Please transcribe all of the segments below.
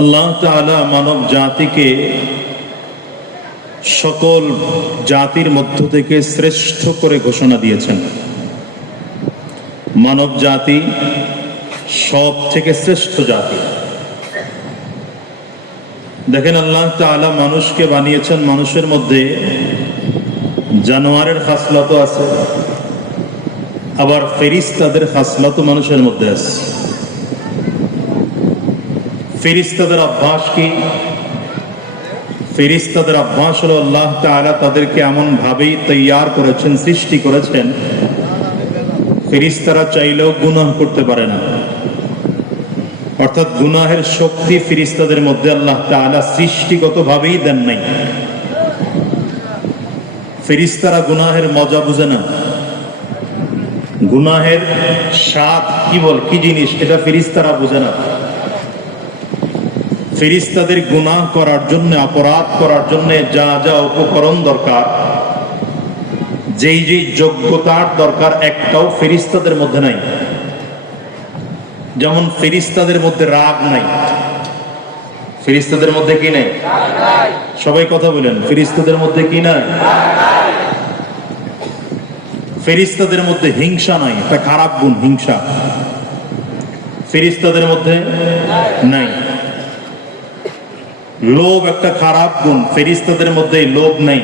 আল্লাহ তাআলা মানব জাতিকে সকল জাতির মধ্য থেকে শ্রেষ্ঠ করে ঘোষণা দিয়েছেন। মানব জাতি সব থেকে শ্রেষ্ঠ জাতি। দেখেন, আল্লাহ তাআলা মানুষকে বানিয়েছেন, মানুষের মধ্যে জানোয়ারের খাসলত আছে, আবার ফেরেশতাদের খাসলত মানুষের মধ্যে আছে। ফেরেশতাদের অভ্যাস কি? ফেরেশতাদের অভ্যাস হলো আল্লাহ তাআলা তাদেরকে এমন ভাবেই তৈয়ার করেছেন, সৃষ্টি করেছেন, ফেরেশতারা চাইলেও গুনাহ করতে পারে না। অর্থাৎ গুনাহের শক্তি ফেরেশতাদের মধ্যে আল্লাহ তাআলা সৃষ্টিগতভাবেই দেন নাই। ফেরেশতারা গুনাহের মজা বুঝে না, গুনাহের স্বাদ কি জিনিস এটা ফেরেশতারা বুঝে না। ফেরেশতাদের গুনাহ করার জন্য, অপরাধ করার জন্য যা যা উপকরণ দরকার, যেই যোগ্যতার দরকার, একটাও ফেরেশতাদের মধ্যে নাই। যেমন ফেরেশতাদের মধ্যে রাগ নাই। ফেরেশতাদের মধ্যে কি নাই? সবাই কথা বলেন, ফেরেশতাদের মধ্যে কি নাই? ফেরেশতাদের মধ্যে হিংসা নাই, একটা খারাপ গুণ হিংসা ফেরেশতাদের মধ্যে নাই। লোভ একটা খারাপ গুণ, ফেরেশতাদের মধ্যে লোভ নাই।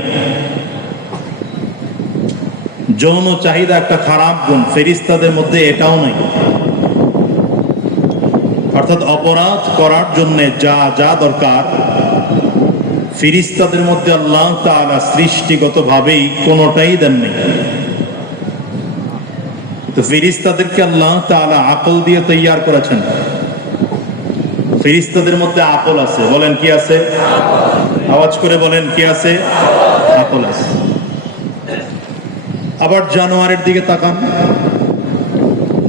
যৌন চাহিদা একটা খারাপ গুণ, ফেরেশতাদের মধ্যে এটাও নাই। অর্থাৎ অপরাধ করার জন্য যা যা দরকার ফেরেশতাদের মধ্যে আল্লাহ তাআলা সৃষ্টিগতভাবেই কোনোটাই দেননি। তো ফেরেশতাদেরকে আল্লাহ তাআলা আকল দিয়ে তৈয়ার করেছেন। ফেরেশতাদের মধ্যে আকল আছে, বলেন কি আছে? আওয়াজ করে বলেন কি আছে? আকল আছে। আবার জানোয়ারের দিকে তাকান,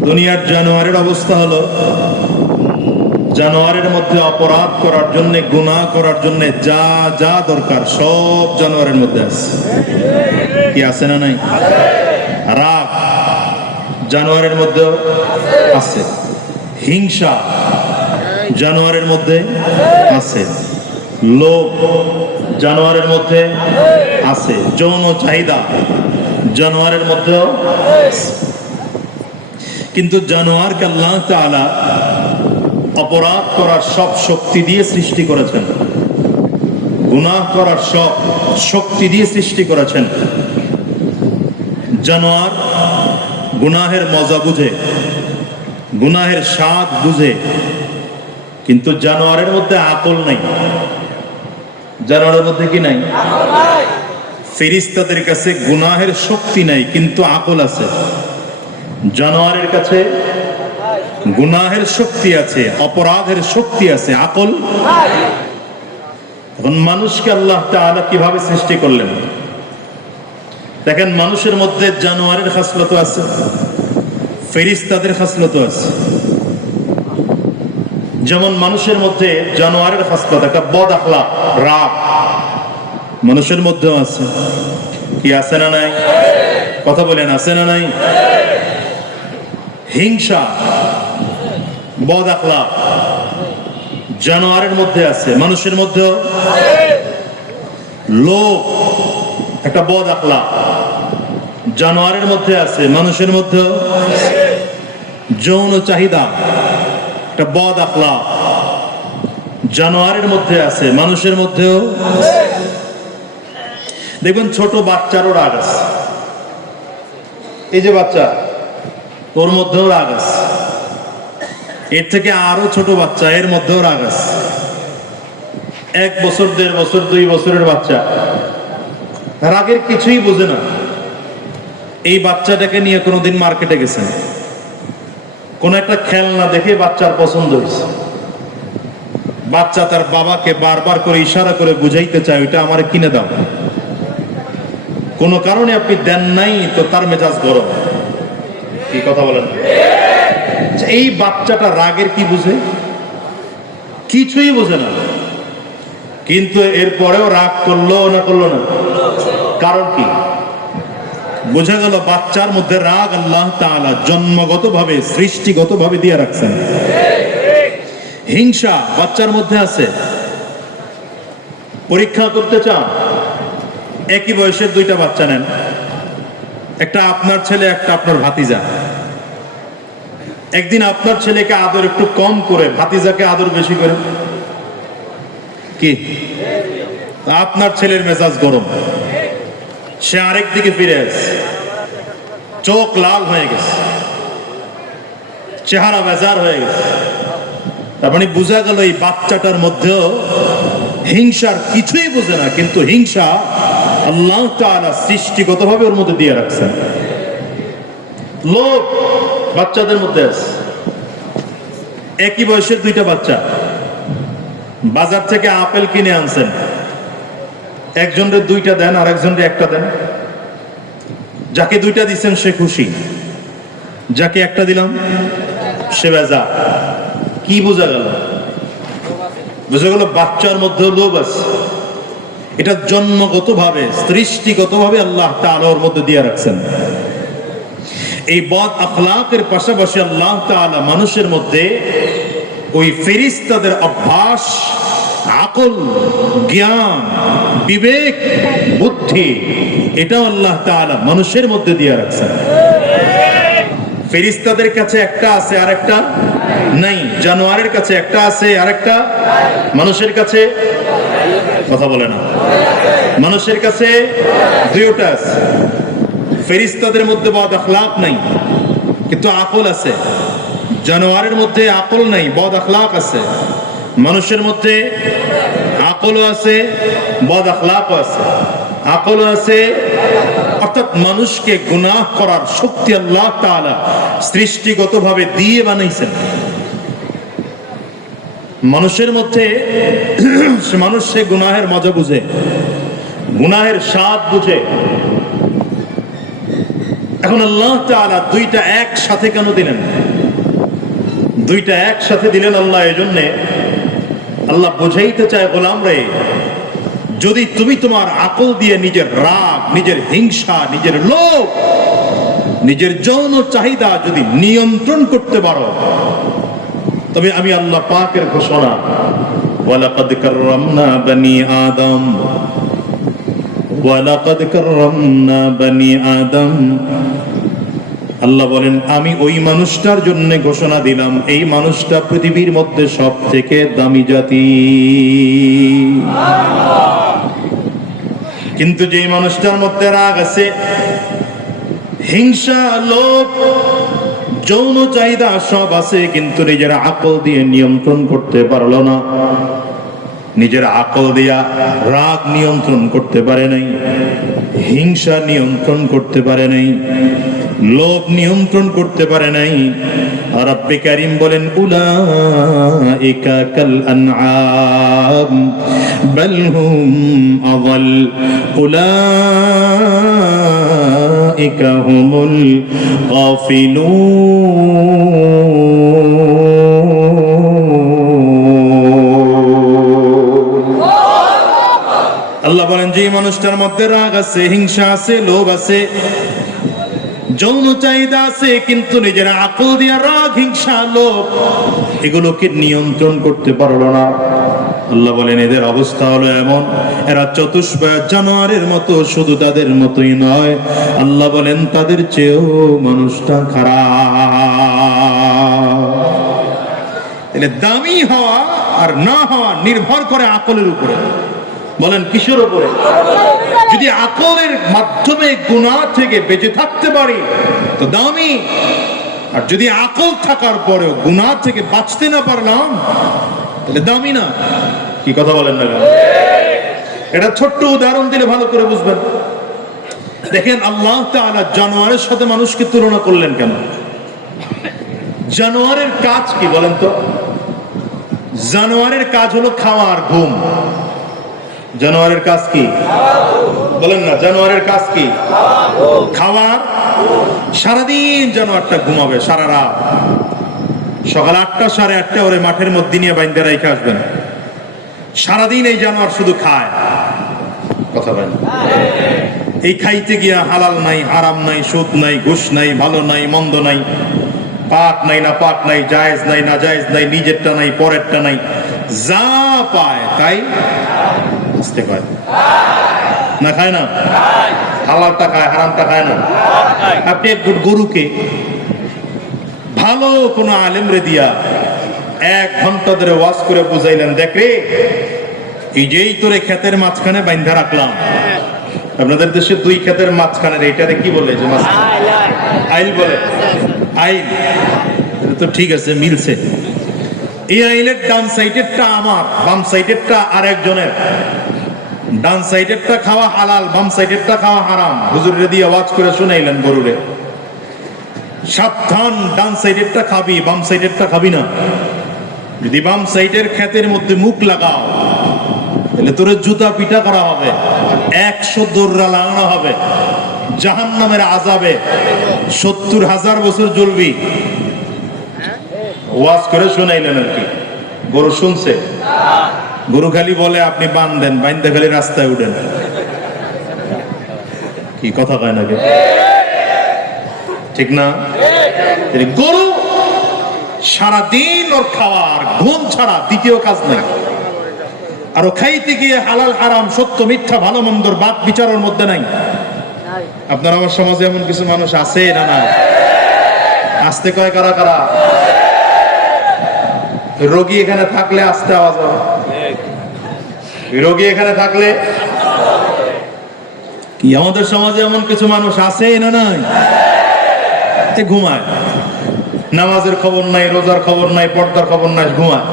দুনিয়ার জানোয়ারের অবস্থা হলো, জানোয়ারের মধ্যে অপরাধ করার জন্য, গুনাহ করার জন্য যা যা দরকার সব জানোয়ারের মধ্যে আছে। কি আছে না নাই? রাগ জানোয়ারের মধ্যে আছে, হিংসা জানোয়ারের মধ্যে আছে, লোভ জানোয়ারের মধ্যে আছে, যৌন চাহিদা জানোয়ারের মধ্যেও। কিন্তু জানোয়ারকে আল্লাহ তাআলা অপরাধ করার সব শক্তি দিয়ে সৃষ্টি করেছেন, গুনাহ করার সব শক্তি দিয়ে সৃষ্টি করেছেন। জানোয়ার গুনাহের মজা বুঝে, গুনাহের স্বাদ বুঝে, কিন্তু জানোয়ারের মধ্যে আকল নাই। জানোয়ারের মধ্যে কি নাই? ফেরেশতাদের কাছে গুনাহের শক্তি নাই, কিন্তু আকল আছে। জানোয়ারের কাছে গুনাহের শক্তি আছে, অপরাধের শক্তি আছে, আকল। এখন মানুষকে আল্লাহ তাআলা কিভাবে সৃষ্টি করলেন? দেখেন, মানুষের মধ্যে জানোয়ারের খাসলত আছে, ফেরেশতাদের খাসলত আছে। যেমন মানুষের মধ্যে জানোয়ারের খাসলত একটা বদ আখলাক, রাগ মানুষের মধ্যেও আছে। কি আছে না নাই? কথা বলেন, আছে না নাই? হিংসা, বদ আখলাক জানোয়ারের মধ্যে আছে, মানুষের মধ্যেও। লোভ একটা বদ আখলাক জানোয়ারের মধ্যে আছে, মানুষের মধ্যেও। যৌন চাহিদা একটা বদ আখলাক জানোয়ারের মধ্যে আছে, মানুষের মধ্যেও। দেখবেন ছোট বাচ্চারও রাগ আছে। এই যে বাচ্চা, ওর মধ্যেও রাগ আছে। এর থেকে আরো ছোট বাচ্চা, এর মধ্যেও রাগ আছে। 1 বছর, 1.5 বছর, 2 বছরের বাচ্চা রাগের কিছুই বোঝে না। এই বাচ্চাটাকে নিয়ে কোনোদিন মার্কেটে গেছেন, কোন একটা খেলনা দেখে বাচ্চার পছন্দ হয়েছে, বাচ্চা তার বাবাকে বারবার করে ইশারা করে বুঝাইতে চায়, ওইটা আমারে কিনে দাও। কোনো কারণে আপনি দেন নাই, তো তার মেজাজ গরম। কি কথা বলেন? এই বাচ্চাটা রাগের কি বুঝে? কিছুই বুঝে না। কিন্তু এরপরেও রাগ করলো না করলো না? কারণ কি? বোঝা গেল বাচ্চার মধ্যে রাগ আল্লাহ তাআলা জন্মগতভাবে, সৃষ্টিগতভাবে দিয়ে রাখছেন। হিংসা বাচ্চার মধ্যে আছে। পরীক্ষা করতে চান, একই বয়সের দুইটা বাচ্চা নেন, একটা আপনার ছেলে একটা আপনার ভাতিজা। একদিন আপনার ছেলেকে আদর একটু কম করে ভাতিজাকে আদর বেশি করে, কি আপনার ছেলের মেজাজ গরম, সে আরেক দিকে ফিরে আসে, চোখ লাল হয়ে গেছে, চেহারা বেজার হয়ে গেছে। তার মানে বোঝা গেল এই বাচ্চাটার মধ্যেও হিংসার কিছুই বোঝে না, কিন্তু হিংসা আল্লাহ তাআলা সৃষ্টিগতভাবে ওর মধ্যে দিয়ে রাখছেন। লোভ বাচ্চাদের মধ্যে আছে। একই বয়সের দুইটা বাচ্চা বাজার থেকে আপেল কিনে আনছেন, একজনরে দুইটা দেন আর একজনরে একটা দেন। যাকে দুইটা দিচ্ছেন সে খুশি, যাকে একটা দিলাম সে বেজা। কি বোঝা গেল? বোঝা গেল বাচ্চার মধ্যে লোভ আছে। এটা জন্মগতভাবে সৃষ্টিগতভাবে আল্লাহ তাআলা ওর মধ্যে দিয়ে রাখছেন। এই বদ আখলাকের পাশাপাশি আল্লাহ তাআলা মানুষের মধ্যে ওই ফেরেশতাদের অভ্যাস, আকল, জ্ঞান, বিবেক, বুদ্ধি, এটাও আল্লাহ তাআলা মানুষের মধ্যে দিয়ে রাখছেন। ফেরেশতাদের কাছে একটা আছে আর একটা নাই, জানোয়ারের কাছে একটা আছে আর একটা মানুষের কাছে, কথা বলে না, মানুষের কাছে দুইটা আছে। ফেরেশতাদের মধ্যে বদ আখলাক নাই কিন্তু আকল আছে, জানোয়ারের মধ্যে আকল নাই বদ আখলাক আছে, মানুষের মধ্যে আকলও আছে বদ আখলাকও আছে। আকলও আছে অর্থাৎ মানুষকে গুনাহ করার শক্তি আল্লাহ তাআলা সৃষ্টিগতভাবে দিয়ে বানাইছেন। মানুষের মধ্যে মানুষ সে গুনাহের মজা বুঝে, গুনাহের স্বাদ বুঝে। এখন আল্লাহ তাআলা দুইটা একসাথে কেন দিলেন? দুইটা একসাথে দিলেন আল্লাহ এই জন্যে, আল্লাহ বোঝাইতে চায় গোলাম রে, যদি তুমি তোমার আকল দিয়ে নিজের রাগ, নিজের হিংসা, নিজের লোভ, নিজের যৌন চাহিদা যদি নিয়ন্ত্রণ করতে পারো, তবে আমি আল্লাহ পাকের ঘোষণা, ওয়ালাকাদ কাররামনা বনি আদম, ওয়ালাকাদ কাররামনা বনি আদম। আল্লাহ বলেন আমি ওই মানুষটার জন্য ঘোষণা দিলাম, এই মানুষটা পৃথিবীর মধ্যে সব থেকে দামি জাতি। কিন্তু যে মানুষটার মধ্যে রাগ আছে, হিংসা, লোভ, যৌন চাহিদা সব আছে, কিন্তু নিজের আকল দিয়ে নিয়ন্ত্রণ করতে পারলো না, নিজের আকল দিয়া রাগ নিয়ন্ত্রণ করতে পারে নাই, হিংসা নিয়ন্ত্রণ করতে পারে নাই, লোভ নিয়ন্ত্রণ করতে পারে নাই। রব্বে কারীম বলেন উলাইকা কাল আনআম বাল হুম আযাল, উলাইকা হুমুল গাফিলুন। আল্লাহ বলেন যে মানুষটার মধ্যে রাগ আছে, হিংসা আছে, লোভ আছে, যৌন চাহিদা আছে, কিন্তু নিজের আকল দিয়া রাগ, হিংসা, লোভ এগুলোকে নিয়ন্ত্রণ করতে পারলো না, আল্লাহ বলেন এদের অবস্থা হলো এমন, এরা চতুষ্পদ জানোয়ারের মতো। শুধু তাদের মতোই নয়, আল্লাহ বলেন তাদের চেয়েও মানুষটা খারাপ। তাহলে দামি হওয়া আর না হওয়া নির্ভর করে আকলের উপরে। বলেন কিসের উপরে? যদি আকলের মাধ্যমে গুনাহ থেকে বেঁচে থাকতে পারি তো দামি, আর যদি আকল থাকার পরেও গুনাহ থেকে বাঁচতে না পারলাম তাহলে দামি না। কি কথা বলেন না? এটা ছোট্ট উদাহরণ দিলে ভালো করে বুঝবেন। দেখেন আল্লাহ তাআলা জানোয়ারের সাথে মানুষকে তুলনা করলেন কেন? জানোয়ারের কাজ কি বলেন তো? জানোয়ারের কাজ হলো খাওয়া আর ঘুম। জানোয়ারের কাজ কি বলেন না? জানোয়ারের কাজ কি? খাওয়া। সারাদিন জানোয়ারটা ঘুমাবে সারা রাত, সকাল 8টা 8:30 ওরে মাঠের মধ্যে নিয়ে বাইন্দা রেখে আসবেন। সারাদিন এই জানোয়ার শুধু খায়, কথা বলেন। এই খাইতে গিয়া হালাল নাই, হারাম নাই, সুদ নাই, ঘুষ নাই, ভালো নাই, মন্দ নাই, পাক নাই না পাক নাই, জায়েজ নাই না জায়েজ নাই, নিজেরটা নাই পরেরটা নাই, যা পায় তাই আস্তে খায় না, খায় না, হালালটা খায় হারামটা খায় না। আপনি এক গরুকে ভালো কোনো আলেম রে দিয়া 1 ঘন্টা ধরে ওয়াজ করে বুঝাইলেন, দেখ রে এই যেই তোরে ক্ষেতের মাঝখানে বাইন্ধা রাখলাম, আপনাদের দেশে 2 ক্ষেতের মাঝখানে এইটারে কি বলে, যে আইল বলে, আইল তো ঠিক আছে মিলছে। এই আইলের ডান সাইডেরটা আমার, বাম সাইডেরটা আর একজনের। ডান সাইডেরটা খাওয়া হালাল, বাম সাইডেরটা খাওয়া হারাম। হুজুরে দিয়ে আওয়াজ করে শুনাইলেন গরুরে, সাবধান, ডান সাইডেরটা খাবি, বাম সাইডেরটা খাবি না। যদি বাম সাইডের ক্ষেতের মধ্যে মুখ লাগাও তাহলে তোর জুতা পিটা করা হবে, 100 দৌড়া লাগানো হবে, জাহান্নামের আযাবে 70,000 বছর জ্বলবি। ওয়াজ করে শুনাইলেন আর কি। গরু শুনছে? গরু খালি বলে আপনি বান্ধেন, বাইন্ধে খালি রাস্তায় উঠেন। কি কথা কয় নাকি? ঠিক না? গরু সারাদিন ওর খাওয়ার ঘুম ছাড়া দ্বিতীয় কাজ নাই। আর ও খাইতে গিয়ে হালাল হারাম সত্য মিথ্যা ভালো মন্দর বাদ বিচারের মধ্যে নাই। আপনার আমার সমাজে এমন কিছু মানুষ আছে না? না আসতে কয় কারা কারা? রোগী এখানে থাকলে আসতে আওয়াজ হবে, রোগী এখানে থাকলে কি আমাদের সমাজে এমন কিছু মানুষ আছে না? নাই, ঘুমায়, নামাজের খবর নাই, রোজার খবর নাই, পর্দার খবর নাই, ঘুমায়।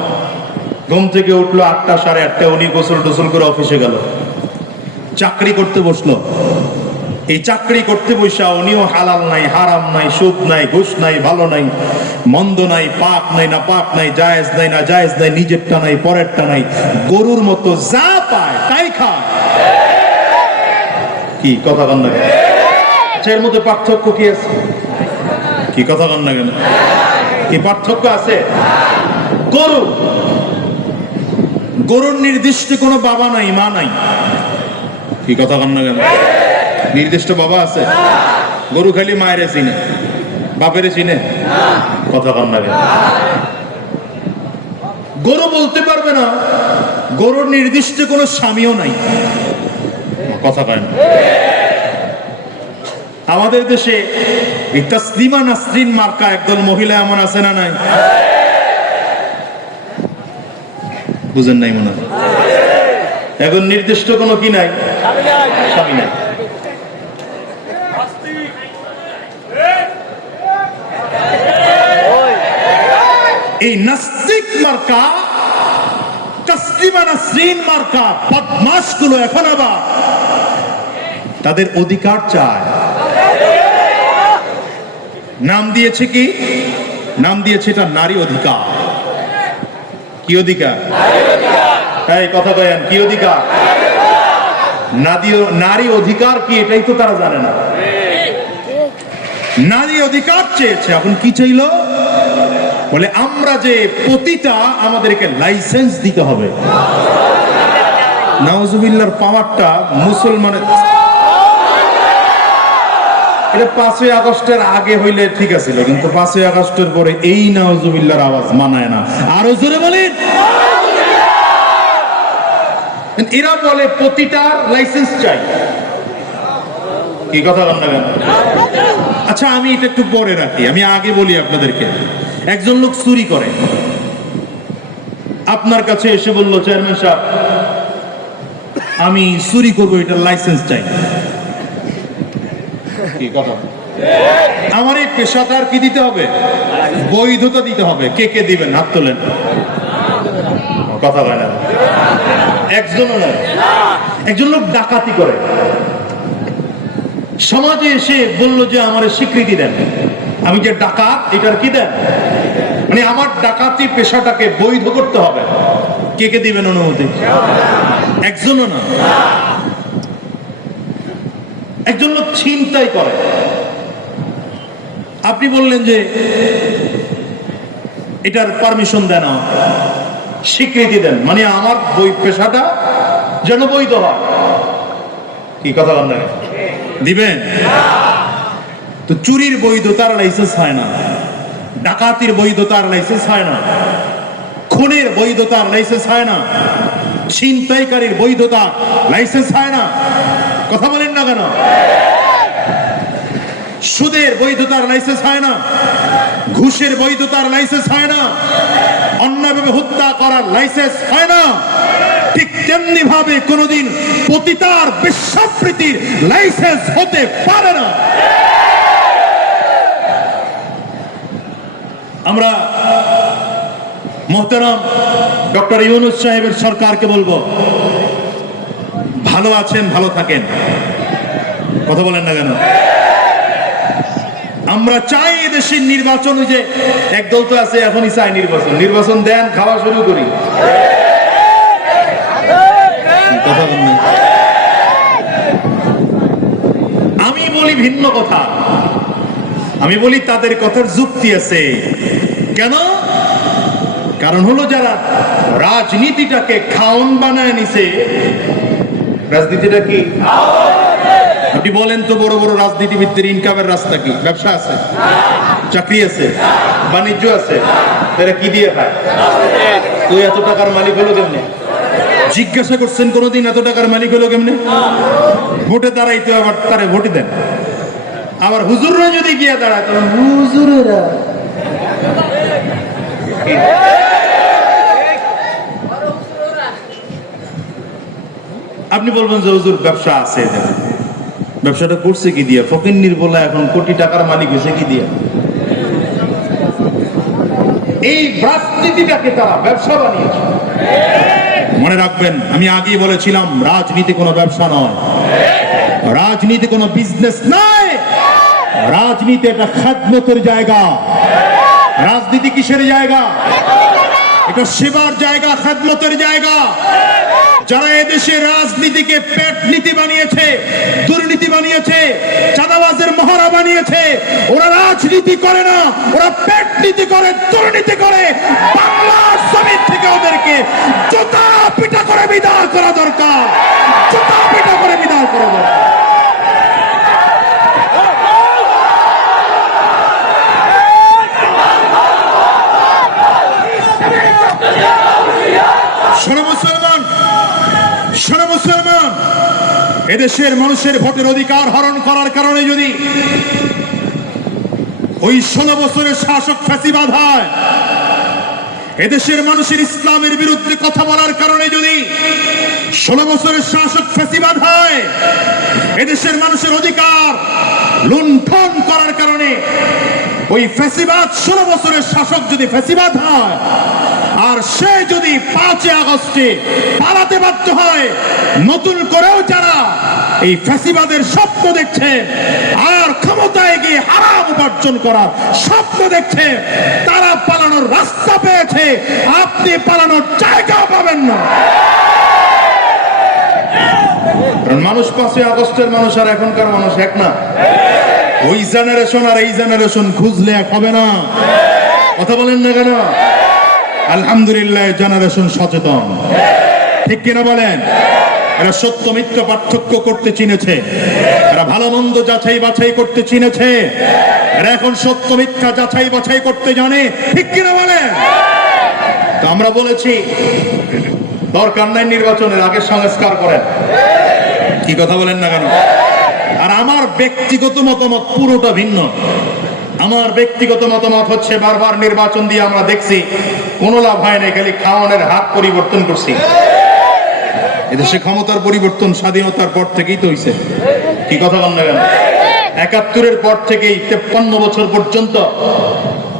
ঘুম থেকে উঠলো 8টা 8:30, উনি গোসল টোসল করে অফিসে গেল, চাকরি করতে বসলো। এই চাকরি করতে বসা উনিও হালাল নাই, হারাম নাই, সুদ নাই, ঘুষ নাই, ভালো নাই, মন্দ নাই, পাক নাই না পাক নাই, জায়েজ নাই না জায়েজ নাই, নিজেরটা নাই পরেরটা নাই, গরুর মতো যা পায় তাই খায়। কি কথা কন না কেন? আচ্ছা, এর মধ্যে পার্থক্য কি আছে? কি কথা কন না কেন? কি পার্থক্য আছে? গরু, গরুর নির্দিষ্ট কোনো বাবা নাই, মা নাই। কি কথা কন না কেন? নির্দিষ্ট বাবা আছে? গরু খালি মায়ের চিনে, বাপের চিনে? কথা কন না কেন? গরু বলতে পারবে না গরুর নির্দিষ্ট কোনো স্বামীও নাই। কথা কয় না? আমাদের দেশে তাসলিমা নাসরিন মার্কা একদল মহিলা এমন আছে না নাই? বুঝেন নাই মনে হয়? এখন নির্দিষ্ট কোনো কি নাই, স্বামী নাই। এই নাস্তিক মার্কা, তাসলিমা নাসরিন মার্কা বদমাশগুলো এখন আবার তাদের অধিকার চায়। নাম দিয়েছে কি? নাম দিয়েছে এটা নারী অধিকার। কি অধিকার? এই কথা কয়েন, কি অধিকার? নারী অধিকার কি এটাই তো তারা জানে না। নারী অধিকার চেয়েছে। এখন কি চাইলো? বলে আমরা যে পতিতা আমাদেরকে লাইসেন্স দিতে হবে। নাউজুবিল্লাহর পাওয়ারটা মুসলমানের, এটা 5ই আগস্টের আগে হইলে ঠিক আছিল, কিন্তু 5ই আগস্টের পরে এই নাউজুবিল্লাহর আওয়াজ মানায় না। আরো জোরে বলেন। এরা বলে পতিতার লাইসেন্স চাই। কি কথা বলেন না কেন? আচ্ছা, আমি এটা একটু পরে রাখি, আমি আগে বলি আপনাদেরকে। একজন লোক চুরি করে, আপনার কাছে এসে বলল, চেয়ারম্যান সাহেব আমি চুরি করবো, এটার লাইসেন্স চাই। কি কথা? আমার এই পেশাদার কি দিতে হবে? বৈধতা দিতে হবে। কে কে দিবেন? হাত তোলেন। কথা বলে না। একজন লোক ডাকাতি করে, সমাজে এসে বলল যে আমার স্বীকৃতি দেন, আমি যে ডাকাত এটার কি দেন, মানে আমার ডাকাতি পেশাটাকে বৈধ করতে হবে। কে কে দিবেন অনুমতি? একজনও না। একজন লোক ছিনতাই করে, আপনি বললেন যে এটার পারমিশন দেন, স্বীকৃতি দেন, মানে আমার পেশাটা যেন বৈধ হয়। কি কথা বলেন? দিবেন তো? চুরির বৈধতার লাইসেন্স হয় না, ডাকাতির বৈধতার লাইসেন্স হয় না, খুনের বৈধতার লাইসেন্স হয় না, ছিনতাইকারীর বৈধতা লাইসেন্স হয় না। কথা বলেন না কেন? সুদের বৈধতার লাইসেন্স হয় না, ঘুষের বৈধতার লাইসেন্স হয় না, অন্যভাবে হত্যা করার লাইসেন্স হয় না। ঠিক তেমনি ভাবে কোনদিন পতিতার বিশ্বাবৃত্তির লাইসেন্স হতে পারে না। আমরা মোহতারাম ডক্টর ইউনূস সাহেবের সরকারকে বলবো, ভালো আছেন, ভালো থাকেন। কথা বলেন না কেন? আমরা চাই দেশের নির্বাচন, যে একদল তো আছে এখনই চাই নির্বাচন, নির্বাচন দেন, খাওয়া শুরু করি। কথা বলেন। আমি বলি ভিন্ন কথা, আমি বলি তাদের কথার যুক্তি আছে। কেন? কারণ হলো যারা রাজনীতিটাকে খাওন বানায় নিছে। রাজনীতিটা কি? আপনি বলেন তো, বড় বড় রাজনীতিবিদদের ইনকামের রাস্তা কি? ব্যবসা আছে, চাকরি আছে, বাণিজ্য আছে, তারা কি দিয়ে খায়? তুই এত টাকার মালিক হলো কেমনে? জিজ্ঞাসা করছেন কোনোদিন এত টাকার মালিক হলো কেমনে? ভোটে দাঁড়াইতে আবার তারে ভোটে দেন। আবার হুজুররা যদি গিয়ে দাঁড়ায়, তখন হুজুরেরা আপনি বলবেন যে হুজুর ব্যবসা আছে, ব্যবসাটা করছে কি দিয়া? ফকিন্নির বলা এখন কোটি টাকার মালিক হয়েছে কি দিয়া? এই রাজনীতিটাকে তারা ব্যবসা বানিয়েছে। মনে রাখবেন, আমি আগেই বলেছিলাম, রাজনীতি কোনো ব্যবসা নয়, রাজনীতি কোনো বিজনেস নয়, রাজনীতি একটা খেদমতের জায়গা। রাজনীতি কিসের জায়গা? এটা সেবার জায়গা, খেদমতের জায়গা। যারা এদেশে রাজনীতিকে পেট নীতি বানিয়েছে, দুর্নীতি বানিয়েছে, চাঁদাবাজের মহড়া বানিয়েছে, ওরা রাজনীতি করে না, ওরা পেট নীতি করে, দুর্নীতি করে। বাংলার জমিন থেকে ওদেরকে জুতা পিটা করে বিদায় করা দরকার, জুতা পিটা করে বিদায় করা দরকার। শোনো মুসলমান, শোনো মুসলমান, এদেশের মানুষের ভোটের অধিকার হরণ করার কারণে যদি ওই 16 বছরের শাসক ফ্যাসিবাদ হয়, এদেশের মানুষের ইসলামের বিরুদ্ধে কথা বলার কারণে যদি 16 বছরের শাসক ফ্যাসিবাদ হয়, এদেশের মানুষের অধিকার লুণ্ঠন করার কারণে ওই ফ্যাসিবাদ 16 বছরের শাসক যদি ফ্যাসিবাদ হয়, আর সে যদি 5 আগস্টে পালাতে বাধ্য হয়, নতুন করেও যারা এই ফ্যাসিবাদের স্বপ্ন দেখছে আর ক্ষমতায় গিয়ে হারাম উপার্জন করার স্বপ্ন দেখছে, তারা পালানোর রাস্তা পেয়েছে, আপনি পালানোর জায়গা পাবেন না। কারণ মানুষ 5 আগস্টের মানুষ আর এখনকার মানুষ এক না। ওই জেনারেশন আর এই জেনারেশন খুঁজলে এক হবে না। কথা বলেন না কেন? আলহামদুলিল্লাহ, জেনারেশন সচেতন, ঠিক কিনা বলেন? এরা সত্য মিথ্যা পার্থক্য করতে চিনেছে, এরা ভালো মন্দ যাচাই বাছাই করতে চিনেছে, এরা এখন সত্য মিথ্যা যাচাই বাছাই করতে জানে, ঠিক কিনা বলেন? তো আমরা বলেছি দরকার নাই নির্বাচনের আগে সংস্কার করেন। কি কথা বলেন না কেন? আর আমার ব্যক্তিগত মতামত পুরোটা ভিন্ন। আমার ব্যক্তিগত মতামত হচ্ছে, বারবার নির্বাচন দিয়ে আমরা দেখছি কোনো লাভ হয় নাই, খালি খাওয়ানোর হাত পরিবর্তন করছি। এদেশে ক্ষমতার পরিবর্তন স্বাধীনতার পর থেকেই তো হইছে। কি কথা বলেন না কেন? 71-এর পর থেকেই 53 বছর পর্যন্ত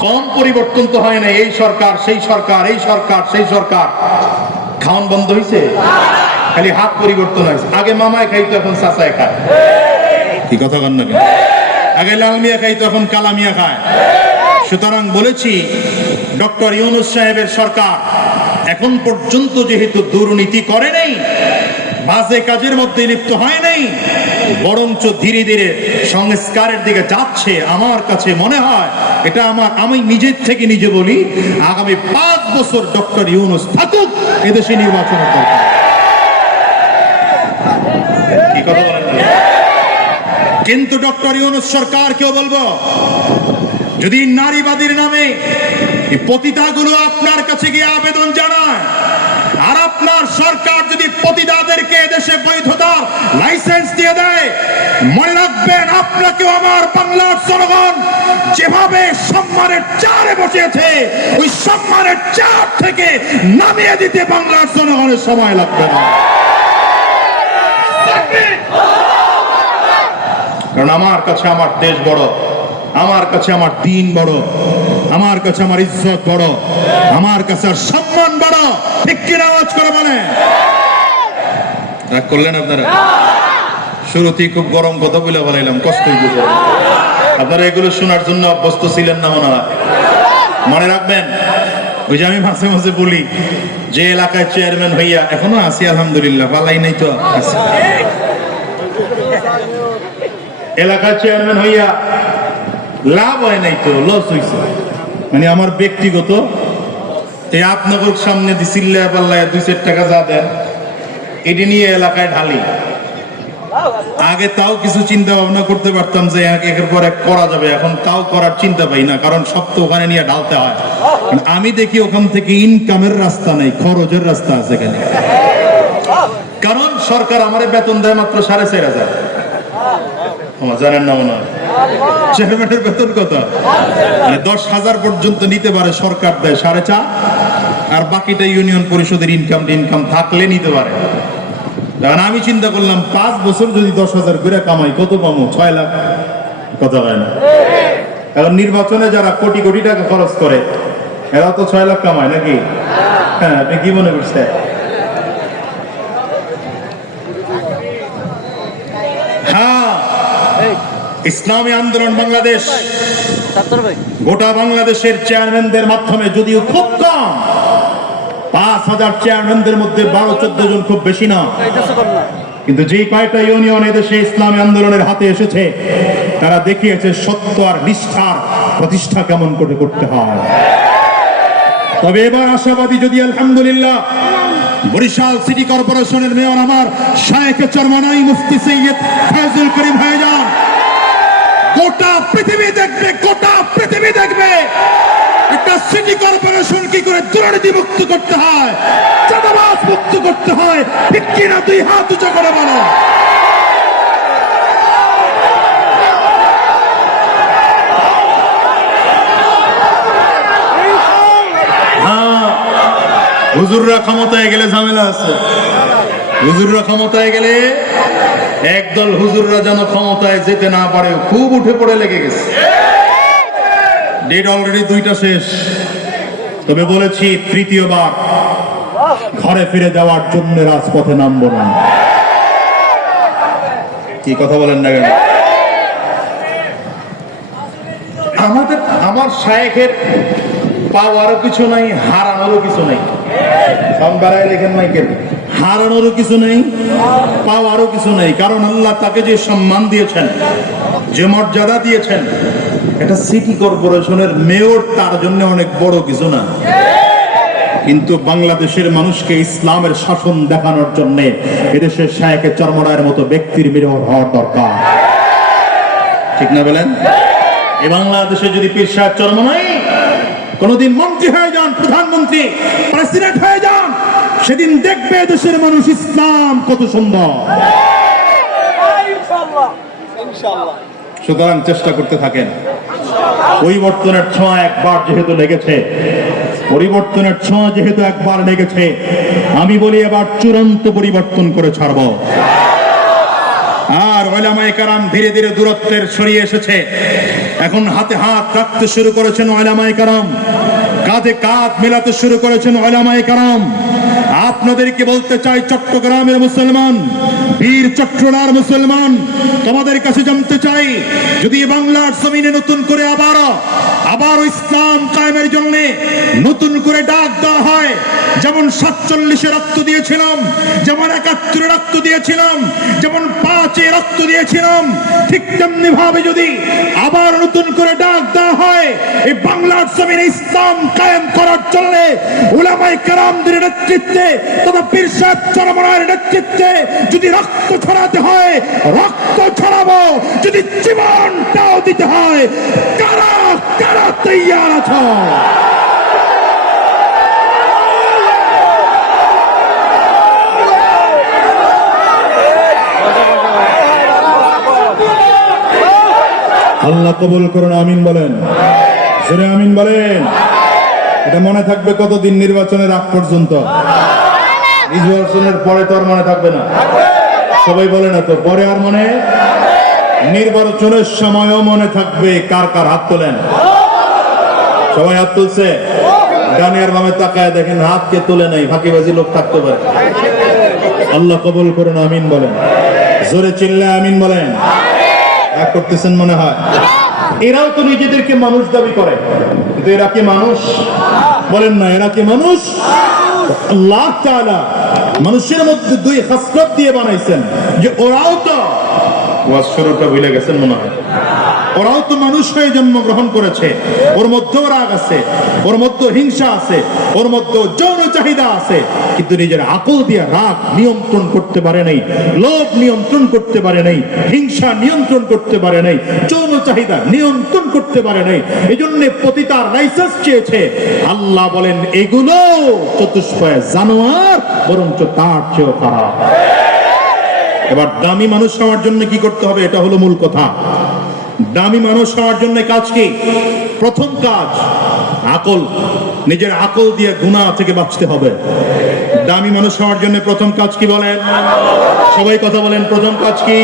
কম পরিবর্তন তো হয় না। এই সরকার সেই সরকার, এই সরকার সেই সরকার, খাওয়ান বন্ধ হয়েছে, খালি হাত পরিবর্তন হয়েছে। আগে মামায় খাইতো, এখন চাচায় খায়। কি কথা বলেন না কেন? আগে লাল মিয়া খাইতো, এখন কালা মিয়া খায়। সুতরাং বলেছি, ডক্টর ইউনূস সাহেবের সরকার এখন পর্যন্ত যেহেতু দুর্নীতি করে নাই, বাজে কাজের মধ্যে লিপ্ত হয় নাই, বরঞ্চ ধীরে ধীরে সংস্কারের দিকে যাচ্ছে, আমার কাছে মনে হয় এটা আমি নিজের থেকে নিজে বলি, আগামী 5 বছর ডক্টর ইউনূস থাকুক, এদেশে নির্বাচনের দরকার। কি কথা বলেন? কিন্তু ডক্টর ইউনূস সরকারকেও বলবো, যদি নারীবাদীর নামে এই পতিতাগুলো আপনার কাছে গিয়ে আবেদন জানায়, আর আপনার সরকার যদি পতিতাদেরকে এদেশে বৈধতার লাইসেন্স দিয়ে দেয়, মনে রাখবেন আপনাকেও আমার বাংলার জনগণ যেভাবে সম্মানের চারে বসিয়েছে, ওই সম্মানের চার থেকে নামিয়ে দিতে বাংলার জনগণের সময় লাগবে না। কারণ আমার কাছে আমার দেশ বড়, আমার কাছে আমার দিন বড়, আমার কাছে আমার ইজ্জত বড়, আমার কাছে আর সম্মান বড়। ঠিক কিনা আওয়াজ করে বলে? রাগ করলেন আপনারা? শুরুতেই খুব গরম কথা বলে বলাইলাম, কষ্টই বুঝে। আপনারা এগুলো শোনার জন্য অভ্যস্ত ছিলেন না মনে হয়। মনে রাখবেন, ওই যে আমি মাঝে মাঝে বলি, যে এলাকায় চেয়ারম্যান হইয়া এখনো আছি আলহামদুলিল্লাহ, পালাই নাই তো আছি, এলাকার চেয়ারম্যান হইয়া লাভ হয় নাই তো, লস হইছে। মানে আমার ব্যক্তিগত এই আপনাদের সামনে দিছিল্লা পাল্লায় 2-4 টাকা যা দেন, এটি নিয়ে এলাকায় ঢালি। আগে তাও কিছু চিন্তা ভাবনা করতে পারতাম যে একের পর এক করা যাবে, এখন তাও করার চিন্তা পাই না, কারণ সব তো ওখানে নিয়ে ঢালতে হয়। আমি দেখি ওখান থেকে ইনকামের রাস্তা নাই, খরচের রাস্তা আছে এখানে। কারণ সরকার আমার বেতন দেয় মাত্র 4,500। জানেন না মনে হয় চেয়ারম্যানের বেতন কত? মানে 10,000 পর্যন্ত নিতে পারে সরকার, দেয় 4.5, আর বাকিটা ইউনিয়ন পরিষদের ইনকাম থাকলে নিতে পারে। কারণ আমি চিন্তা করলাম 5 বছর যদি 10,000 করে কামাই, কত পাবো? 6 লাখ। কত হয় না? এখন নির্বাচনে যারা কোটি কোটি টাকা খরচ করে, এরা তো 6 লাখ কামায় নাকি? হ্যাঁ, আপনি কি মনে করছেন? হ্যাঁ, ইসলামী আন্দোলন বাংলাদেশ গোটা বাংলাদেশের চেয়ারম্যানদের মাধ্যমে, যদিও খুব কম, 5,000 চেয়ারম্যানদের মধ্যে 12-14 জন, খুব বেশি না, কিন্তু যে কয়েকটা ইউনিয়ন এদেশে ইসলামী আন্দোলনের হাতে এসেছে, তারা দেখিয়েছে সত্য আর নিষ্ঠার প্রতিষ্ঠা কেমন করে করতে হয়। তবে এবার আশাবাদী, যদি আলহামদুলিল্লাহ বরিশাল সিটি কর্পোরেশনের মেয়র আমার শায়েখে চরমনাই মুফতি সৈয়দ ফয়জুল করিম ভাইজান, গোটা পৃথিবী দেখবে, গোটা পৃথিবী দেখবে একটা সিটি কর্পোরেশন কি করে দুর্নীতি মুক্ত করতে হয়, চাঁদাবাজ মুক্ত করতে হয়। ঠিক কিনা? 2 হাত উঁচু করে বলো। হুজুররা ক্ষমতায় গেলে ঝামেলা আছে। হুজুররা ক্ষমতায় গেলে, একদল হুজুররা যেন ক্ষমতায় যেতে না পারে, খুব উঠে পড়ে লেগে গেছে। ডেট অলরেডি 2টা শেষ। তবে বলেছি, 3য়-বার ঘরে ফিরে যাওয়ার জন্য রাজপথে নামবো না। কি কথা বলেন না কেন? আমার শায়েখের পাওয়ারও কিছু নাই, হারানোরও কিছু নাই। হারানোরও কিছু নেই, পাওয়ারও কিছু নেই। কারণ আল্লাহ তাকে যে সম্মান দিয়েছেন, যে মর্যাদা দিয়েছেন, এটা সিটি কর্পোরেশনের মেয়র, তার জন্য অনেক বড় কিছু না। কিন্তু বাংলাদেশের মানুষকে ইসলামের শাসন দেখানোর জন্য এদেশের শায়েখে চরমনায়ের মতো ব্যক্তির মেয়র হওয়ার দরকার। ঠিক না বলেন? এই বাংলাদেশে যদি পীর সাহেব চরমনাই কোনদিন মন্ত্রী হয়ে যান, প্রধানমন্ত্রী, প্রেসিডেন্ট হয়ে যান, সেদিন দেখবে দেশের মানুষ ইসলাম কত সুন্দর। সুতরাং চেষ্টা করতে থাকেন। পরিবর্তনের ছোঁয়া একবার যেহেতু লেগেছে, পরিবর্তনের ছোঁয়া যেহেতু একবার লেগেছে, আমি বলি এবার চূড়ান্ত পরিবর্তন করে ছাড়ব। আর উলামায়ে কেরাম ধীরে ধীরে দূরত্বের সরিয়ে এসেছে। এখন হাতে হাত রাখতে শুরু করেছেন উলামায়ে কেরাম, কাঁধে কাঁধ মেলাতে শুরু করেছেন উলামায়ে কেরাম। আপনাদেরকে বলতে চাই, চট্টগ্রামের মুসলমান, বীর চট্টলার মুসলমান, তোমাদের কাছে জানতে চাই, যদি বাংলার জমিনে নতুন করে আবার ইসলাম কায়েমের জন্য নতুন করে ডাক দেওয়া হয়, যেমন 47-এ রক্ত দিয়েছিলাম, যেমন 71-এ রক্ত দিয়েছিলাম, যেমন 5-এ রক্ত দিয়েছিলাম, ঠিক তেমনি ভাবে যদি আবার নতুন করে ডাক দেওয়া হয় এই বাংলার জমিনে ইসলাম কায়েম করার জন্য, উলামায়ে কেরামদের নেতৃত্বে তথা পীর সাহেব চরমনায়ের নেতৃত্বে যদি রক্ত ছড়াতে হয় রক্ত ছড়াবো, যদি জীবনটাও দিতে হয়। কারা কারা তৈয়ার আছো? আল্লাহ কবুল করুন, আমিন বলেন, জোরে আমিন বলেন। এটা মনে থাকবে কতদিন? নির্বাচনের আগ পর্যন্ত। নির্বাচনের পরে তো আর মনে থাকবে না, সবাই বলে না তো, পরে আর মনে, নির্বাচনের সময়ও মনে থাকবে। কার কার হাত তোলেন? সবাই হাত তুলছে? ডানে আর বামে তাকায় দেখেন, হাত কে তুলে নাই, ফাঁকিবাজি লোক থাকতে পারে। আল্লাহ কবুল করুন, আমিন বলেন, জোরে চিল্লে আমিন বলেন। রাগ করতেছেন মনে হয়। এরাও তো নিজেদেরকে মানুষ দাবি করে, কিন্তু এরা কি মানুষ? বলেন না, এরা কি মানুষ? আল্লাহ তাআলা মানুষের মধ্যে দুই খাসলত দিয়ে বানাইছেন, যে ওরাও তো, ওয়াজ শুরুটা ভুলে গেছেন মনে হয়, ওরাও তো মানুষ হয়ে জন্মগ্রহণ করেছে। ওর মধ্যেও রাগ আছে, ওর মধ্যে হিংসা আছে, ওর মধ্যে যৌন চাহিদা আছে, কিন্তু নিজের আকল দিয়ে রাগ নিয়ন্ত্রণ করতে পারে নাই, লোভ নিয়ন্ত্রণ করতে পারে নাই, হিংসা নিয়ন্ত্রণ করতে পারে নাই, যৌন চাহিদা নিয়ন্ত্রণ করতে পারে নাই। এই জন্য পতিতার লাইসেন্স চেয়েছে। আল্লাহ বলেন এগুলো চতুষ্পয় জানোয়ার, বরঞ্চ তার চেয়েও খারাপ। এবার দামি মানুষ হওয়ার জন্য কি করতে হবে? এটা হলো মূল কথা। দামি মানুষ হওয়ার জন্য কাজ কি? প্রথম কাজ আকল। নিজের আকল দিয়ে গুনাহ থেকে বাঁচতে হবে। দামি মানুষ হওয়ার জন্য প্রথম কাজ কি বলেন? সবাই কথা বলেন, প্রথম কাজ কি?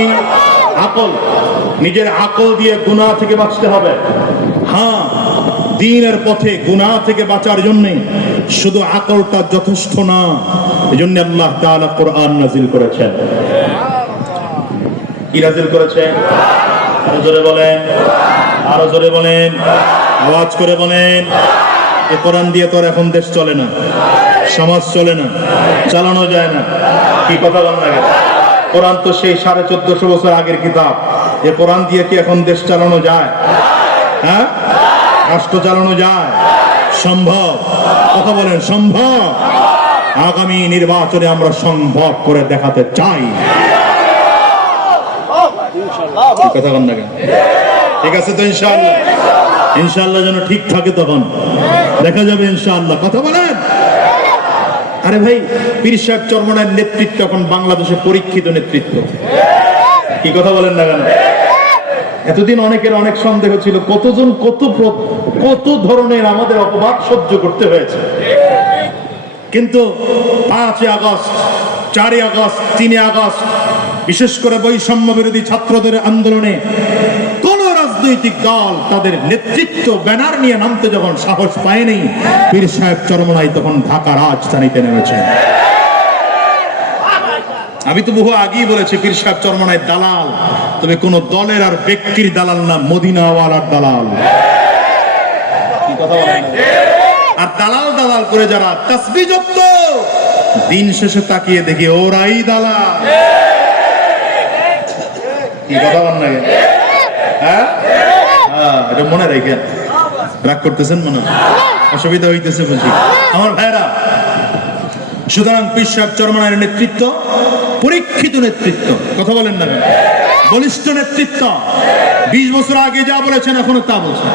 আকল। নিজের আকল দিয়ে গুনাহ থেকে বাঁচতে হবে। হ্যাঁ, দ্বীনের পথে গুনাহ থেকে বাঁচার জন্য শুধু আকলটা যথেষ্ট না। এজন্য আল্লাহ তাআলা কোরআন নাযিল করেছেন। কি নাযিল করেছেন? আরো জোরে বলেন, আরো জোরে বলেন, আওয়াজ করে বলেন। এই কোরআন দিয়ে তো এখন দেশ চলে না, সমাজ চলে না, চালানো যায় না। কি কথা বলেন না? কোরআন তো সেই 1450 বছর আগের কিতাব। এই কোরআন দিয়ে কি এখন দেশ চালানো যায়? হ্যাঁ, রাষ্ট্র চালানো যায়? সম্ভব? কথা বলেন, সম্ভব? আগামী নির্বাচনে আমরা সম্ভব করে দেখাতে চাই। কথা বল না কেন? ঠিক আছে তো? ইনশাআল্লাহ, ইনশাআল্লাহ যেন ঠিক থাকে, তখন দেখা যাবে ইনশাআল্লাহ। কথা বলেন। আরে ভাই, পীর সাহেব চরমনায়ের নেতৃত্ব এখন বাংলাদেশে পরীক্ষিত নেতৃত্ব। কি কথা বলেন না কেন? এতদিন অনেকের অনেক সন্দেহ ছিল, কতজন কত ধরনের আমাদের অপবাদ সহ্য করতে হয়েছে। কিন্তু 5 আগস্ট, 4 আগস্ট, 3 আগস্ট, বিশেষ করে বৈষম্য বিরোধী ছাত্রদের আন্দোলনে কোন রাজনৈতিক দল তাদের নেতৃত্ব ব্যানার নিয়ে নামতে যখন সাহস পায়নি, পীর সাহেব চরমনাই তখন ঢাকা রাজধানীতে নেমেছেন। আমি তো বহু আগেই বলেছি, পীর সাহেব চরমনাই দালাল, তবে কোন দলের আর ব্যক্তির দালাল না, মদিনাওয়ালার দালাল। কি কথা বলেন? আর দালাল দালাল করে যারা তাসবিহ জপত, দিন শেষে তাকিয়ে দেখি ওরাই দালাল। কি কথা বলেন না? হ্যাঁ, এটা মনে রেখেন। রাগ করতেছেন মনে হয়, অসুবিধা হইতেছে বুঝি আমার ভাইরা। সুতরাং পীর সাহেব চরমনায়ের নেতৃত্ব পরীক্ষিত নেতৃত্ব। কথা বলেন না? বলিষ্ঠ নেতৃত্ব। 20 বছর আগে যা বলেছেন এখনো তা বলছেন,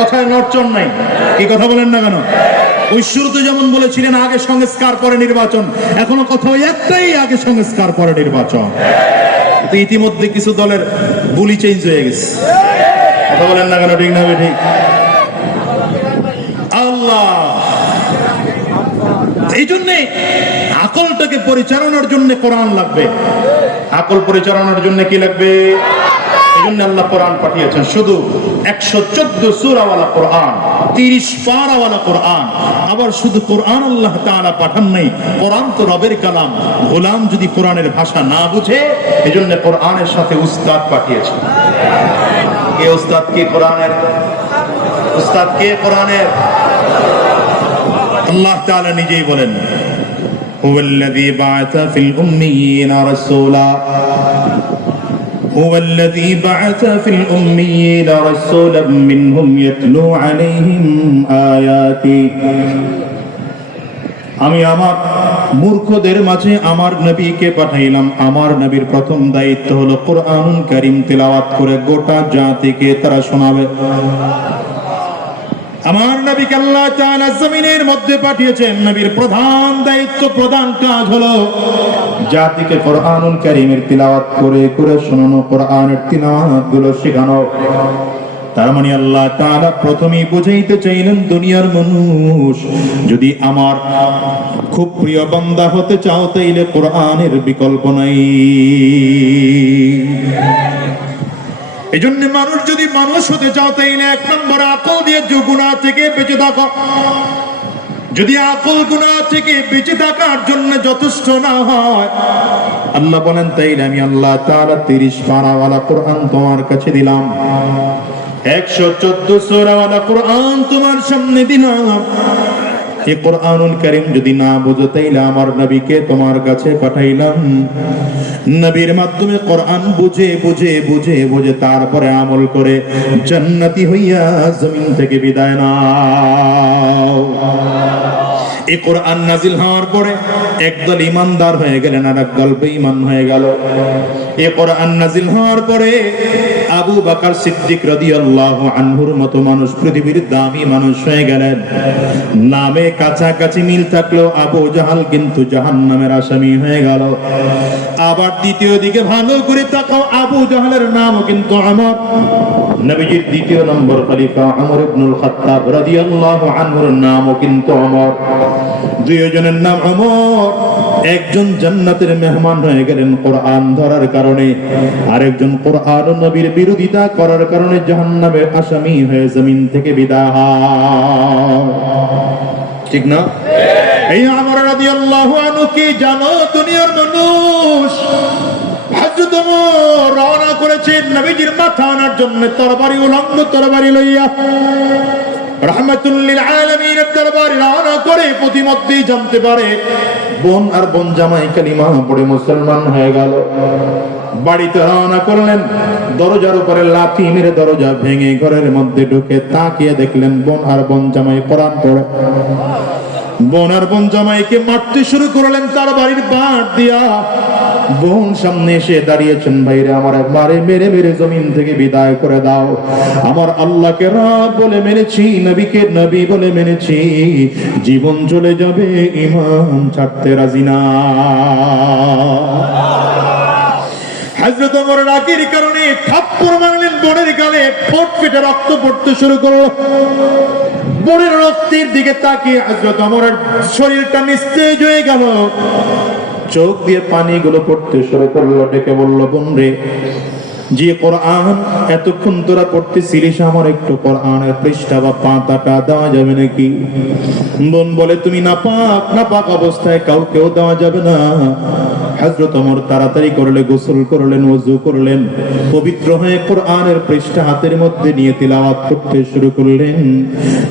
কথায় নড়চড় নাই। কি কথা বলেন না কেন? ওই শুরুতে যেমন বলেছিলেন আগে সংস্কার পরে নির্বাচন, এখনো কথা ওই একটাই, আগে সংস্কার পরে নির্বাচন। তো ইতিমধ্যে কিছু দলের বুলি চেঞ্জ হয়ে গেছে। কথা বলেন না কেন? ঠিক না? ঠিক। আল্লাহ এই জন্যে আকলটাকে পরিচালনার জন্য কোরআন লাগবে। আকল পরিচালনার জন্য কি লাগবে? এই জন্য আল্লাহ কোরআন পাঠিয়েছেন। শুধু 114 সূরাওয়ালা কোরআন, 30 পারাওয়ালা কোরআন। আবার শুধু কোরআন আল্লাহ তাআলা পাঠান নাই, কোরআন তো রবের কালাম। গোলাম যদি কোরআনের ভাষা না বুঝে, এই জন্য কোরআনের সাথে উস্তাদ পাঠিয়েছেন। কে উস্তাদ? কে কোরআনের উস্তাদ? কে কোরআনের? আল্লাহ তাআলা নিজেই বলেন, হুয়াল্লাযী বা'আসা ফিল উম্মিয়িনা রাসূলা, হুয়াল্লাযী বা'আসা ফিল উম্মিয়িনা রাসূলাম মিনহুম ইয়াতলু আলাইহিম আয়াতি। আমি আমার মূর্খদের মাঝে আমার নবীকে পাঠাইলাম। আমার নবীর প্রথম দায়িত্ব হলো কোরআনুল কারীম তেলাওয়াত করে গোটা জাতিকে তারা শোনাবে। আমার নবীকে আল্লাহ তাআলা জমিনের মধ্যে পাঠিয়েছেন। নবীর প্রধান দায়িত্ব, প্রধান কাজ হলো জাতিকে কোরআনুল কারীমের তিলাওয়াত করে করে শোনানো, কোরআনের তিলাওয়াত গুলো শেখানো। তার মানে আল্লাহ তাআলা প্রথমেই বুঝাইতে চাইলেন, দুনিয়ার মানুষ, যদি আমার খুব প্রিয় বান্দা হতে চাও তাইলে কোরআনের বিকল্প নাই। এই জন্য মানুষ যদি মানুষ হতে চাও তাইলে 1 নম্বর আকল দিয়ে গুনাহ থেকে বেঁচে থাকো। যদি আকল গুনাহ থেকে বেঁচে থাকার জন্য যথেষ্ট না হয়, আল্লাহ বলেন তাইলে আমি আল্লাহ তাআলা 30 পারাওয়ালা কোরআন তোমার কাছে দিলাম, 114 সূরাওয়ালা কোরআন তোমার সামনে দিলাম। এই কোরআনুল কারীম যদি না বুঝো তাইলে আমার নবীকে তোমার কাছে পাঠাইলাম। নবীর মাধ্যমে কোরআন বুঝে বুঝে বুঝে বুঝে তারপরে আমল করে জান্নাতি হইয়া জমিন থেকে বিদায় নাও। এই কোরআন নাজিল হওয়ার পরে একদল ইমানদার হয়ে গেলেন আর একদল বেঈমান হয়ে গেল। এই কোরআন নাজিল হওয়ার পরে আবু বকর সিদ্দিক রাদিয়াল্লাহু আনহুর মতো মানুষ পৃথিবীর দামি মানুষ হয়ে গেলেন। নামে কাছাকাছি মিল থাকলেও আবু জাহাল কিন্তু জাহান্নামের আসামি হয়ে গেল। আবার দ্বিতীয় দিকে ভালো করে তাকাও, আবু জাহালের নামও কিন্তু আমর। নবীজির দ্বিতীয় নম্বর খলিফা ওমর ইবনুল খাত্তাব রাদিয়াল্লাহু আনহুর নামও কিন্তু ওমর। দুইজনের নাম ওমর। একজন জান্নাতের মেহমান হয়ে গেলেন কোরআন ধরার কারণে, আরেকজন কোরআন ও নবীর বিরোধিতা করার কারণে জাহান্নামের আসামি হয়ে জমিন থেকে বিদায় হয়। ঠিক না? এই ওমর রাদিয়াল্লাহু আনহু কি জানো দুনিয়ার মানুষ? হযরত ওমর রওনা করেছেন নবীজির মাথা আনার জন্য, তরবারি উলঙ্গ তরবারি লইয়া রাহমাতুল লিল আলামিনের দরবারে রওনা করে প্রতিমধ্যেই জানতে পারে বোন আর বোন জামাই কালিমা পড়ে মুসলমান হয়ে গেল। বাড়িতে রওনা করলেন, দরজার উপরে লাথি মেরে দরজা ভেঙে ঘরের মধ্যে ঢুকে তাকিয়ে দেখলেন বোন আর বোন জামাই কোরআন পড়ে। বোন আর বোন জামাইকে মারতে শুরু করলেন তার বাড়ির বাঁট দিয়া। বোন সামনে এসে দাঁড়িয়েছেন, ভাইরে আমার মারে মেরে মেরে জমিন থেকে বিদায় করে দাও। আমার আল্লাহকে রব বলে মেনেছি, নবীকে নবী বলে মেনেছি, জীবন চলে যাবে ঈমান ছাড়তে রাজি না। হযরত ওমর রাগের কারণে থাপ্পড় মারলেন বোনের গালে, ঠোঁট ফেটে রক্ত পড়তে শুরু করলো। বোনের রক্তের দিকে তাকিয়ে হযরত ওমরের শরীরটা নিস্তেজ হয়ে গেল, চোখ দিয়ে পানিগুলো পড়তে শুরু করলো। ডেকে বলল, বোন রে, যে কোরআন এতক্ষণ তোরা পড়তেছিলিস, আমার একটু কোরআনের পৃষ্ঠা বা পাতাটা দেওয়া যাবে নাকি? বোন বলে, তুমি নাপাক অবস্থায় কাউকেও দেওয়া যাবে না। হযরত ওমর তাড়াতাড়ি করলে গোসল করলেন, ওযু করলেন, পবিত্র হয়ে কোরআনের পৃষ্ঠা হাতের মধ্যে নিয়ে তিলাওয়াত করতে শুরু করলেন।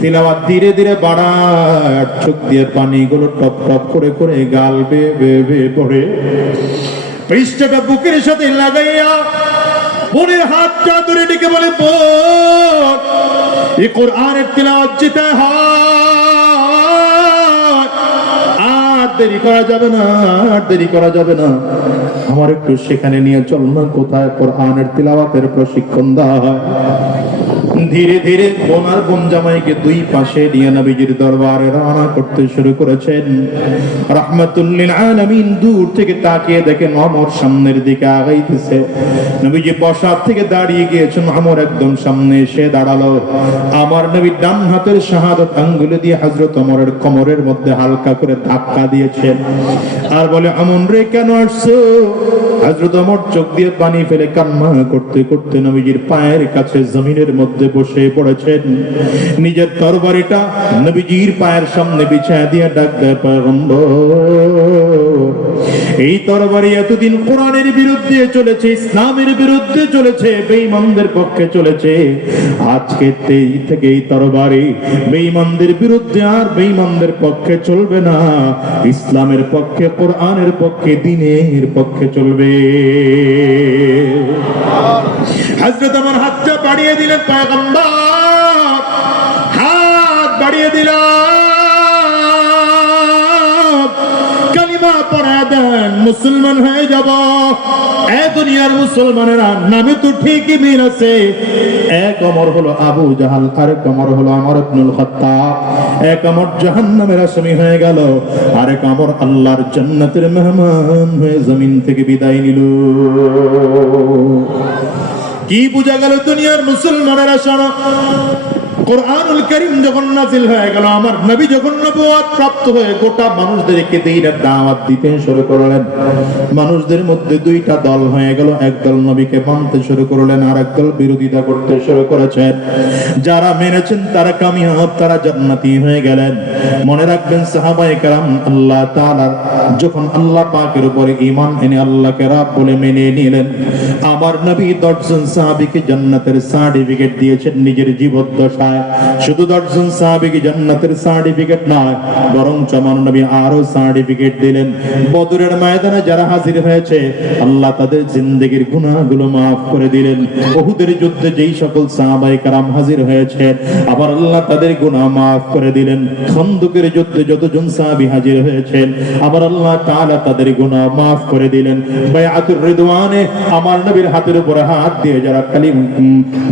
তিলাওয়াত ধীরে ধীরে বাড়ায়, চোখ দিয়ে পানিগুলো টপ টপ করে করে গাল বেয়ে বেয়ে বেয়ে পড়ে। পৃষ্ঠাটা বুকের সাথে লাগাইয়া বোনের হাতটা ধরে ডেকে বলে, বোন, এই কোরআনের তিলাওয়াত যেতে হয়, আর দেরি করা যাবে না, আর দেরি করা যাবে না। আমার একটু সেখানে নিয়ে চল না, কোথায় কোরআনের তিলাওয়াতের প্রশিক্ষণ দেওয়া হয়। ধীরে ধীরে বোন আর বোন জামাইকে দুই পাশে নিয়ে নবীজির দরবারে রওনা করতে শুরু করেছেন। রাহমাতুল লিল আলামিন দূর থেকে তাকিয়ে দেখেন ওমর সামনের দিকে আগাইতেছে। নবীজি বসার থেকে দাঁড়িয়ে গিয়েছেন, ওমর একদম সামনে এসে দাঁড়ালো। আমার নবী ডান হাতের শাহাদাত আঙ্গুল দিয়ে হযরত ওমরের কোমরের মধ্যে হালকা করে ধাক্কা দিয়েছেন আর বলে, আমন রে, কেন আসছো? হযরত ওমর চোখ দিয়ে পানি ফেলে কান্না করতে করতে নবীজির পায়ের কাছে জমিনের মধ্যে বসে পড়েছেন। নিজের তরবারিটা নবীজির পায়ের সামনে বিছায়া দিয়ে ডাক দেয়, পয়গম্বর, এই তরবারি এতদিন কোরআনের বিরুদ্ধে চলেছে, ইসলামের বিরুদ্ধে চলেছে, বেঈমানদের পক্ষে চলেছে। আজকে থেকে এই তরবারি বেঈমানদের বিরুদ্ধে আর বেঈমানদের পক্ষে চলবে না, ইসলামের পক্ষে, কোরআনের পক্ষে, দ্বীনের পক্ষে চলবে। হযরত ওমর হাতটা বাড়িয়ে দিলেন, পয়গম্বর, হাত বাড়িয়ে দিলেন। কালিমা পড়া দেন, মুসলমান হয়ে যাব। এ দুনিয়ার মুসলমানেরা নামে তো ঠিকই মিল আছে। এক অমর হলো আবু জাহাল, আরেক অমর হলো ওমর ইবনুল খাত্তাব। এক অমর জাহান্নামের আসামি হয়ে গেল, আরেক অমর আল্লাহর জান্নাতের মেহমান হয়ে জমিন থেকে বিদায় নিল। কি বোঝা গেল দুনিয়ার মুসলমানেরা? শোনো, কোরআনুল কারীম যখন নাযিল হয়ে গেল, আমার নবী যখন নবুয়ত প্রাপ্ত হয়ে গোটা মানুষদেরকে দ্বীনের দাওয়াত দিতে শুরু করলেন, মানুষদের মধ্যে দুইটা দল হয়ে গেল। একদল নবীকে মানতে শুরু করলেন, আর একদল বিরোধিতা করতে শুরু করেছেন। যারা মেনেছেন তারা কামিয়াব, তারা জান্নাতি হয়ে গেলেন। মনে রাখবেন সাহাবায়ে কেরাম আল্লাহ তাআলার যখন আল্লাহ পাকের উপরে ঈমান এনে আল্লাহকে রব বলে মেনে নিলেন, আমার নবী 10 জন সাহাবীকে জান্নাতের সার্টিফিকেট দিয়েছেন নিজের জীবদ্দশায়। শুধু 10 জন সাহাবীকে জান্নাতের সার্টিফিকেট নয়, বরং আমার নবী আরো সার্টিফিকেট দিলেন। বদরের ময়দানে যারা হাজির হয়েছে, আল্লাহ তাদের জিন্দেগীর গুনাহগুলো মাফ করে দিলেন। উহুদের যুদ্ধে যেই সকল সাহাবায়ে কেরাম হাজির হয়েছে, আবার আল্লাহ তাদের গুনাহ মাফ করে দিলেন। খন্দকের যুদ্ধে যতজন সাহাবী হাজির হয়েছেন, আবার আল্লাহ তাআলা তাদের গুনাহ মাফ করে দিলেন। বায়াতুর রিদওয়ানে আমার নবীর হাতের উপরে হাত দিয়ে যারা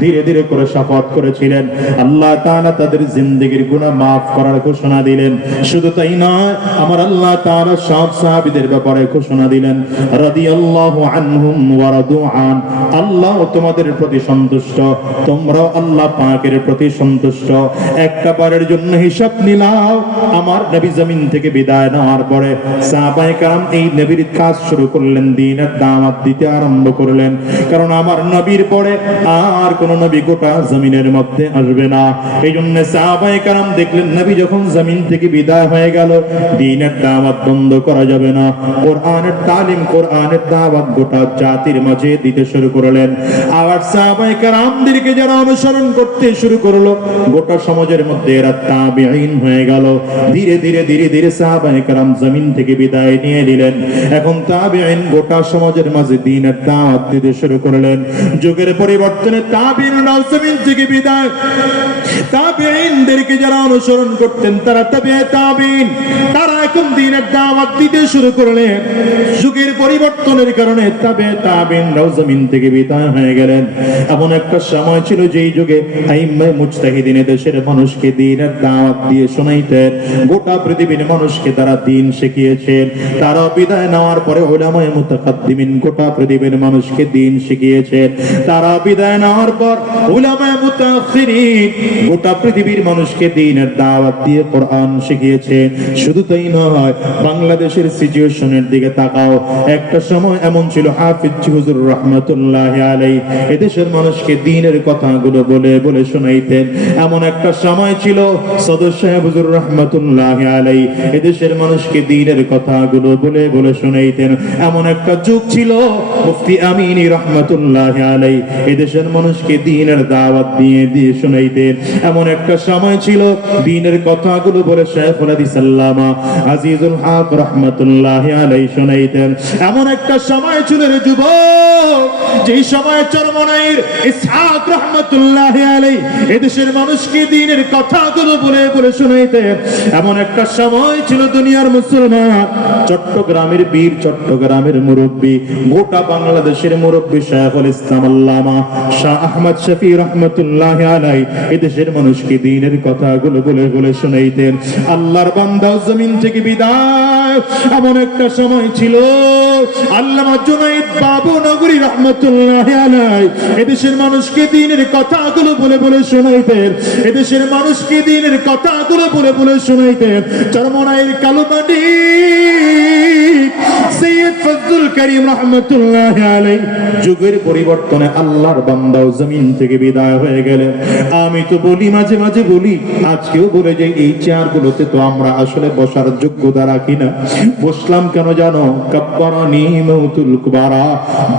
ধীরে ধীরে করে শপথ করেছিলেন, আল্লাহ তাআলা তাদের জিন্দেগীর গুনাহ মাফ করার ঘোষণা দিলেন। শুধু তাই নয়, আমার আল্লাহ তাআলা সব সাহাবীদের ব্যাপারে ঘোষণা দিলেন, রাদিয়াল্লাহু আনহুম ওয়া রাদু আন। আল্লাহ তোমাদের প্রতি সন্তুষ্ট, তোমরাও আল্লাহ পাকের প্রতি সন্তুষ্ট। একটা বারের জন্য হিসাব নিলাও, আমার নবী জমিন থেকে বিদায় নেওয়ার পরে সাহাবায়ে কেরাম এই নবীর কাজ শুরু করলেন, দ্বীনের দাওয়াত দিতে আরম্ভ করলেন। কারণ আমার নবীর পরে আর কোন নবী গোটা জমিনের মধ্যে আসবে না। এই জন্য সাহাবায়ে কেরাম দেখলেন নবী যখন জমিন থেকে বিদায় হয়ে গেল, দ্বীনের দাওয়াত বন্ধ করা যাবে না। কোরআনের তালিম, কোরআনের দাওয়াত গোটা জাতির মাঝে দিতে শুরু করলেন। আবার সাহাবায়ে কেরামদেরকে যারা অনুসরণ করতে শুরু করলো, গোটা সমাজের মধ্যে এরা তাবিঈন হয়ে গেল। ধীরে ধীরে ধীরে ধীরে সাহাবায়ে কেরাম জমিন থেকে বিদায় নিয়ে নিলেন। এখন তাবিঈন গোটা সমাজের মাঝে দ্বীনের দাওয়াত দিতে শুরু করলেন। যুগের পরিবর্তনে তাবিঈনরাও জমিন থেকে বিদায়। তাবিঈনদেরকে যারা অনুসরণ করতেন, তারা তাবিঈন, তারা এখন দ্বীনের দাওয়াত দিতে শুরু করলেন। যুগের পরিবর্তনের কারণে তাবিঈনরাও জমিন থেকে বিদায় হয়ে গেলেন। এমন একটা সময় ছিল যেই যুগে আইম্মায়ে মুজতাহিদিন দেশের মানুষকে দ্বীনের দাওয়াত দিয়ে শোনাইতেন। গোটা পৃথিবীর মানুষকে তারা দ্বীন শিখিয়েছেন। তারা বিদায় নেওয়ার পরে উলামায়ে মুতাকাদ্দিমিন গোটা পৃথিবীর মানুষকে দ্বীন শিখিয়েছেন। তারা বিদায় নেওয়ার পর উলামায়ে মুতাআখিরিন গোটা পৃথিবীর মানুষকে দ্বীনের দাওয়াত দিয়ে কোরআন শিখিয়েছেন। শুধু তাই নয়, বাংলাদেশের সিচুয়েশনের দিকে তাকাও। একটা সময় এমন ছিল, হাফিজ হুজুর রাহমাতুল্লাহি আলাইহি এদেশের মানুষকে দ্বীনের কথাগুলো বলে বলে শোনাইতেন। এমন একটা সময় ছিল, সদস্য হুজুর রাহমাতুল্লাহি আলাইহি এদেশের মানুষকে দ্বীনের কথাগুলো বলে বলে শোনাইতেন। এমন একটা যুগ ছিল, মুফতি আমিনী রাহমাতুল্লাহি আলাইহি এদেশের মানুষকে দ্বীনের দাওয়াত দিয়ে দিয়ে শোনাইতেন। এমন একটা সময় ছিল, দ্বীনের কথাগুলো বলে শাইখুল হাদিস আল্লামা আজিজুল হক রাহমাতুল্লাহি আলাইহি শোনাইতেন। এমন একটা সময় ছিল রে যুবক, যেই সময় চরমনাইর ইসহাক রাহমাতুল্লাহি আলাইহি এদেশের মানুষকে দ্বীনের কথাগুলো বলে বলে শোনাইতেন। এমন একটা সময় ছিল দুনিয়ার মুসলমান, চট্টগ্রামের বীর, চট্টগ্রামের মুরব্বী, গোটা বাংলাদেশের মুরব্বী শাইখুল ইসলাম আল্লামা শাহ আহমদ শফি রাহমাতুল্লাহি আলাইহি এদেশের মানুষকে দ্বীনের কথাগুলো বলে বলে শোনাইতেন। আল্লাহর বান্দা জমিন থেকে বিদায়। এমন একটা সময় ছিল, আল্লামা জুনাইদ বাবু নগরী রাহমাতুল্লাহি আলাইহি এদেশের মানুষকে দ্বীনের কথাগুলো বলে বলে শোনাইতেন। এদেশের মানুষকে দ্বীনের কথাগুলো বলে বলে শোনাইতেন। চরমনাইয়ের কালুমাটি সৈয়দ ফজলুল করিম রাহমাতুল্লাহি আলাইহি যুগের পরিবর্তনে আল্লাহর বান্দাও জমিন থেকে বিদায় হয়ে গেলেন। আমি তো বলি, মাঝে মাঝে বলি, আজকেও বলে যে এই চেয়ারগুলোতে তো আমরা আসলে বসার যোগ্যতা রাখি না। বসলাম কেন জানো? কাব্বারানি মাউতুল কুবারা,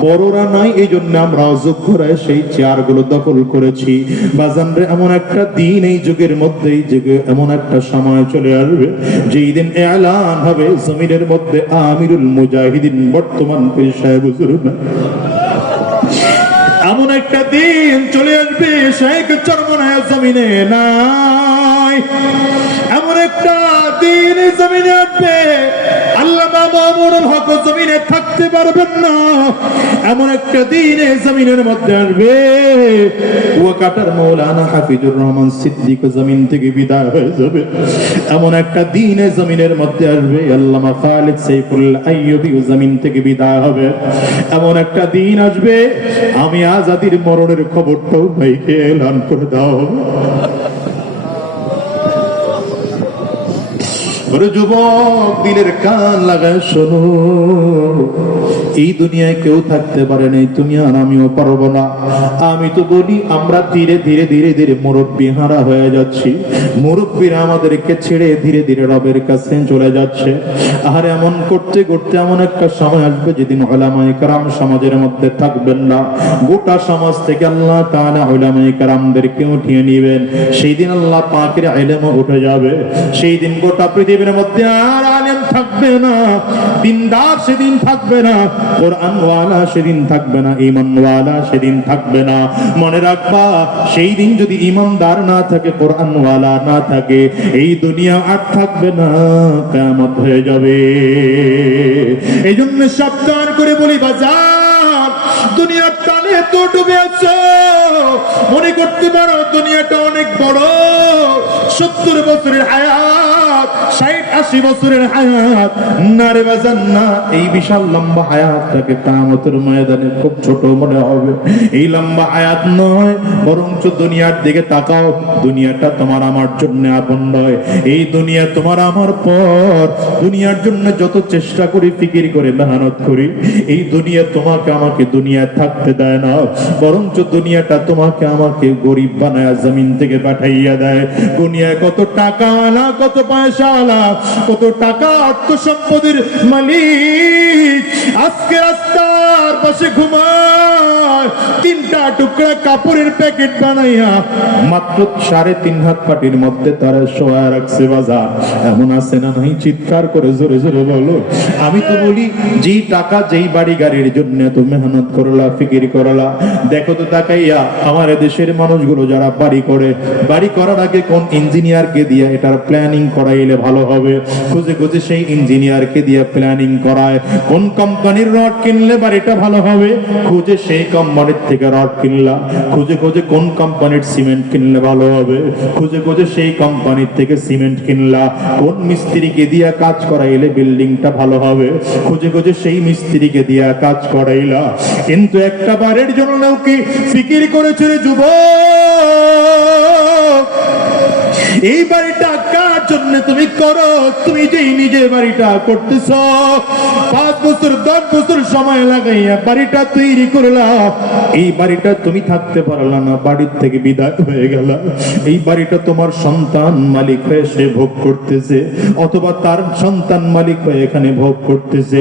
বড়রা নাই এই জন্য আমরা অযোগ্যরা সেই চেয়ারগুলো দখল করেছি। বাজানরে, এমন একটা দিন এই যুগের মধ্যে, এই যুগে এমন একটা সময় চলে আসবে যেই দিন এলান হবে জমিনের মধ্যে আমিরুল মুজাহিদিন বর্তমান পীর সাহেব হুজুর না। এমন একটা দিন চলে আসবে শেখ চরমনায় জমিনে নাই। এমন একটা দিন জমিনে আসবে, আল্লামা মামুনুল হক জমিনে থাকতে পারবেন না। এমন একটা দিনে জমিনের মধ্যে আসবে, কুয়াকাটার মৌলানা হাফিজুর রহমান সিদ্দিক জমিন থেকে বিদায় হয়ে যাবে। এমন একটা দিনে জমিনের মধ্যে আসবে, আল্লামা খালিদ সাইফুল্লাহ আইয়ুবী জমিন থেকে বিদায় হবে। এমন একটা দিন আসবে, আমি আজাদির মরণের খবরটাও ভাইকে এলান করে দাও। ওরে যুবক, দিলের কান লাগায় শোনো, এই দুনিয়ায় কেউ থাকতে পারে না, তুমি আর আমিও পারবো না। আমি তো বলি আমরা ধীরে ধীরে ধীরে ধীরে মুরব্বী হারা হয়ে যাচ্ছি। মুরব্বীরা আমাদেরকে ছেড়ে ধীরে ধীরে রবের কাছে চলে যাচ্ছে। আর এমন করতে করতে এমন একটা সময় আসবে যেদিন উলামায়ে কেরাম সমাজের মধ্যে থাকবেন না। গোটা সমাজ থেকে আল্লাহ তাআলা উলামায়ে কেরামদেরকে উঠিয়ে নেবেন। সেই দিন আল্লাহ পাকের ইলমও উঠে যাবে। সেই দিন গোটা পৃথিবীর মধ্যে আর আলেম থাকবে না, দিনদার সেদিন থাকবে না, কোরআনওয়ালা সেদিন থাকবে না, ঈমানওয়ালা সেদিন থাকবে না। মনে রাখবা, সেই দিন যদি ঈমানদার না থাকে, কোরআনওয়ালা না থাকে, এই দুনিয়া আর থাকবে না, কিয়ামত হয়ে যাবে। এই জন্য সাবধান করে বলি বাজার, দুনিয়ার টানে তো ডুবে আছো, মনে করতে পারো দুনিয়াটা অনেক বড়, 70 বছরের হায়াত, 60-80 বছরের হায়াত না রে বাজান না। এই বিশাল লম্বা হায়াতটাকে কিয়ামতের ময়দানে খুব ছোট মনে হবে। এই লম্বা হায়াত নয়, বরঞ্চ দুনিয়ার দিকে তাকাও। দুনিয়াটা তোমার আমার জন্য আপন নয়। এই দুনিয়া তোমার আমার পর। দুনিয়ার জন্য যত চেষ্টা করি, ফিকির করে, মেহনত করি, এই দুনিয়া তোমাকে আমাকে দুনিয়ায় থাকতে দেয় না, বরঞ্চ দুনিয়াটা তোমাকে আমাকে গরিব বানায় জমিন থেকে পাঠাইয়া দেয়। দুনিয়ায় কত টাকাওয়ালা, কত পয়সাওয়ালা, কত টাকা অর্থ সম্পদের মালিক আজকে রাস্তার পাশে ঘুমায়, 3টা টুকরা কাপড়ের প্যাকেট বানাইয়া মাত্র 3.5 হাত পাটির মধ্যে তারা শোয়া রাখছে। বাজার এমন আছে না নাই? চিৎকার করে জোরে জোরে বলো। আমি তো বলি, যেই টাকা যেই বাড়ি গাড়ির জন্য এত মেহনত করলা, ফিকির করলা, দেখো তো তাকাইয়া আমার দেশের মানুষগুলো যারা বাড়ি করে, বাড়ি করার আগে কোন ইঞ্জিনিয়ারকে দিয়ে এটার প্ল্যানিং করাইলে ভালো হবে, খুঁজে খুঁজে সেই ইঞ্জিনিয়ারকে দিয়ে প্ল্যানিং করায়। কোন কোম্পানির রড কিনলে বাড়িটা ভালো হবে, খুঁজে সেই কোম্পানির থেকে রড কিনলা। খুঁজে খুঁজে কোন কোম্পানির সিমেন্ট কিনলে ভালো হবে, খুঁজে খুঁজে সেই কোম্পানির থেকে সিমেন্ট কিনলা। কোন মিস্ত্রিকে দিয়ে কাজ করাইলে বিল্ডিংটা ভালো হবে, খুঁজে খুঁজে সেই মিস্ত্রিকে দিয়ে কাজ করাইলা। কিন্তু একটা বারের জন্য কি ফিকির করেছে রে যুবক, এই বাড়িটা কার জন্য তুমি করো? তুমি যেই নিজে বাড়িটা করতেছ, 5 বছর 10 বছর সময় লাগাইয়া বাড়িটা তৈরি করলা, এই বাড়িটা তুমি থাকতে পারলা না, বাড়ির থেকে বিদায় হয়ে গেল। এই বাড়িটা তোমার সন্তান মালিক হয়ে সে ভোগ করতেছে, অথবা তার সন্তান মালিক হয়ে এখানে ভোগ করতেছে।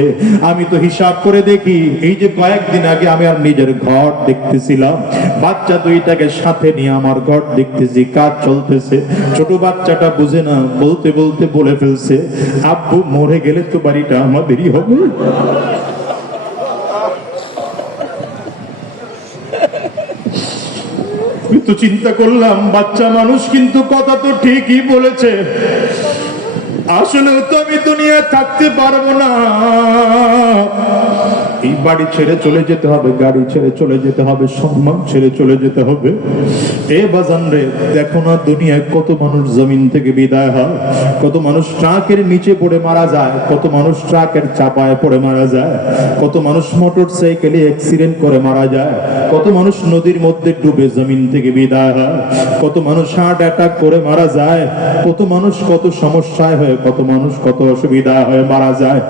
আমি তো হিসাব করে দেখি, এই যে কয়েকদিন আগে আমি আর নিজের ঘর দেখতেছিলাম, বাচ্চা 2টাকে সাথে নিয়ে আমার ঘর দেখতেছি, কাজ চলতেছে। ছোট বাচ্চাটা বুঝে না, বলতে বলতে বলে ফেলছে, আব্বু মরে গেলে তো বাড়িটা আমাদেরই হবে। তো চিন্তা করলাম, বাচ্চা মানুষ কিন্তু কথা তো ঠিকই বলেছে, আসলে তো আমি দুনিয়া থাকতে পারবো না। এই বাড়ি ছেড়ে চলে যেতে হবে, গাড়ি ছেড়ে চলে যেতে হবে, সম্মান ছেড়ে চলে যেতে হবে। এ বাজান রে, দেখো না দুনিয়ায় কত মানুষ জমিন থেকে বিদায় হয়, কত মানুষ ট্রাকের নিচে পড়ে মারা যায়, কত মানুষ ট্রাকের চাপায় পড়ে মারা যায়, কত মানুষ মোটর সাইকেলে অ্যাক্সিডেন্ট করে মারা যায়, কত মানুষ নদীর মধ্যে ডুবে জমিন থেকে বিদায় হয়, কত মানুষ হার্ট অ্যাটাক করে মারা যায়, কত মানুষ কত সমস্যায় হয়ে, কত মানুষ কত অসুবিধা হয়ে মারা যায়।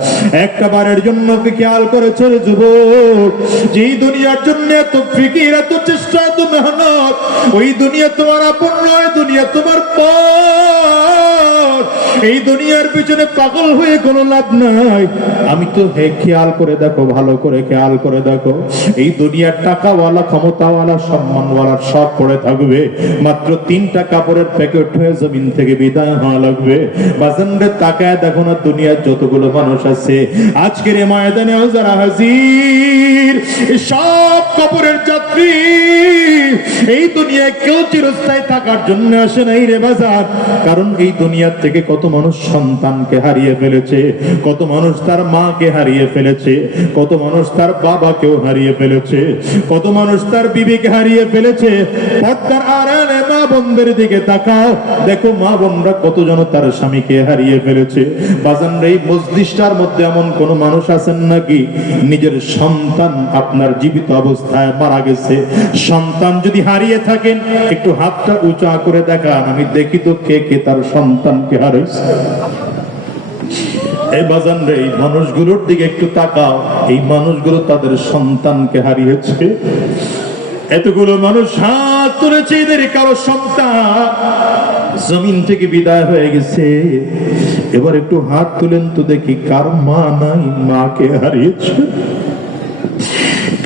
একটা বারের জন্য কি খেয়াল করেছে যুবক, যেই দুনিয়ার জন্য এত ফিকির, এত চেষ্টা, এত মেহনত, ওই দুনিয়া তোমার আপন নয়, দুনিয়া তোমার পর। এই দুনিয়ার পিছনে পাগল হয়ে কোনো লাভ নাই। আমি তো খেয়াল করে দেখো, ভালো করে খেয়াল করে দেখো, এই দুনিয়ার টাকাওয়ালা, ক্ষমতাওয়ালা, সম্মানওয়ালা সব পড়ে থাকবে, মাত্র 3টা কাপড়ের প্যাকেট হয়ে জমিন থেকে বিদায় হওয়া লাগবে। বাজানরে তাকায় দেখো না, দুনিয়ার যতগুলো মানুষ আছে আজকের এই ময়দানেও যারা হাজির, নাজির, সব কবরের যাত্রী এই দুনিয়ায় কেউ চিরস্থায়ী থাকার জন্য আসে নাই রে বাজার। কারণ এই দুনিয়ার থেকে কত মানুষ সন্তানকে হারিয়ে ফেলেছে, কত মানুষ তার মাকে হারিয়ে ফেলেছে, কত মানুষ তার বাবাকেও হারিয়ে ফেলেছে, কত মানুষ তার বিবিকে হারিয়ে ফেলেছে। পর্দার আড়ালে মা বোনদের দিকে তাকাও, দেখো মা বোনরা কতজন তার স্বামীকে হারিয়ে ফেলেছে। বাজান রে, এই মজলিসটার মধ্যে এমন কোন মানুষ আছেন নাকি নিজের সন্তান আপনার জীবিত অবস্থায় মারা গেছে? সন্তান যদি হারিয়ে থাকেন একটু হাতটা উঁচা করে দেখান, আমি দেখি তো কে কে তার সন্তানকে হারাইছে। এই বাজান রে, এই মানুষগুলোর দিকে একটু তাকাও, এই মানুষগুলো তাদের সন্তানকে হারিয়েছে। এতগুলো মানুষ হাত তুলেছে, এদের কারো সন্তান জমিন থেকে বিদায় হয়ে গেছে। এবার একটু হাত তুলেন তো দেখি কার মা নাই, মাকে হারিয়েছে?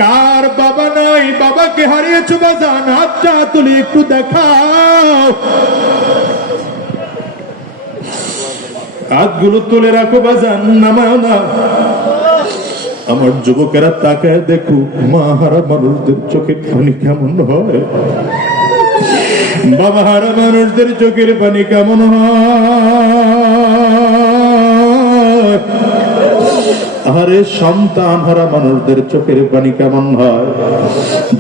কার বাবা নাই, বাবাকে হারিয়েছো? বাজান হাতটা তুলে একটু দেখাও, হাতগুলো তুলে রাখো বাজান, নামাও না। আমার যুবকেরা তাকায় দেখুক মা হারা মানুষদের চোখের পানি কেমন হয়, বাবা হারা মানুষদের চোখের পানি কেমন হয়, আরে সন্তান হারা মানুষদের চোখের পানি কেমন হয়।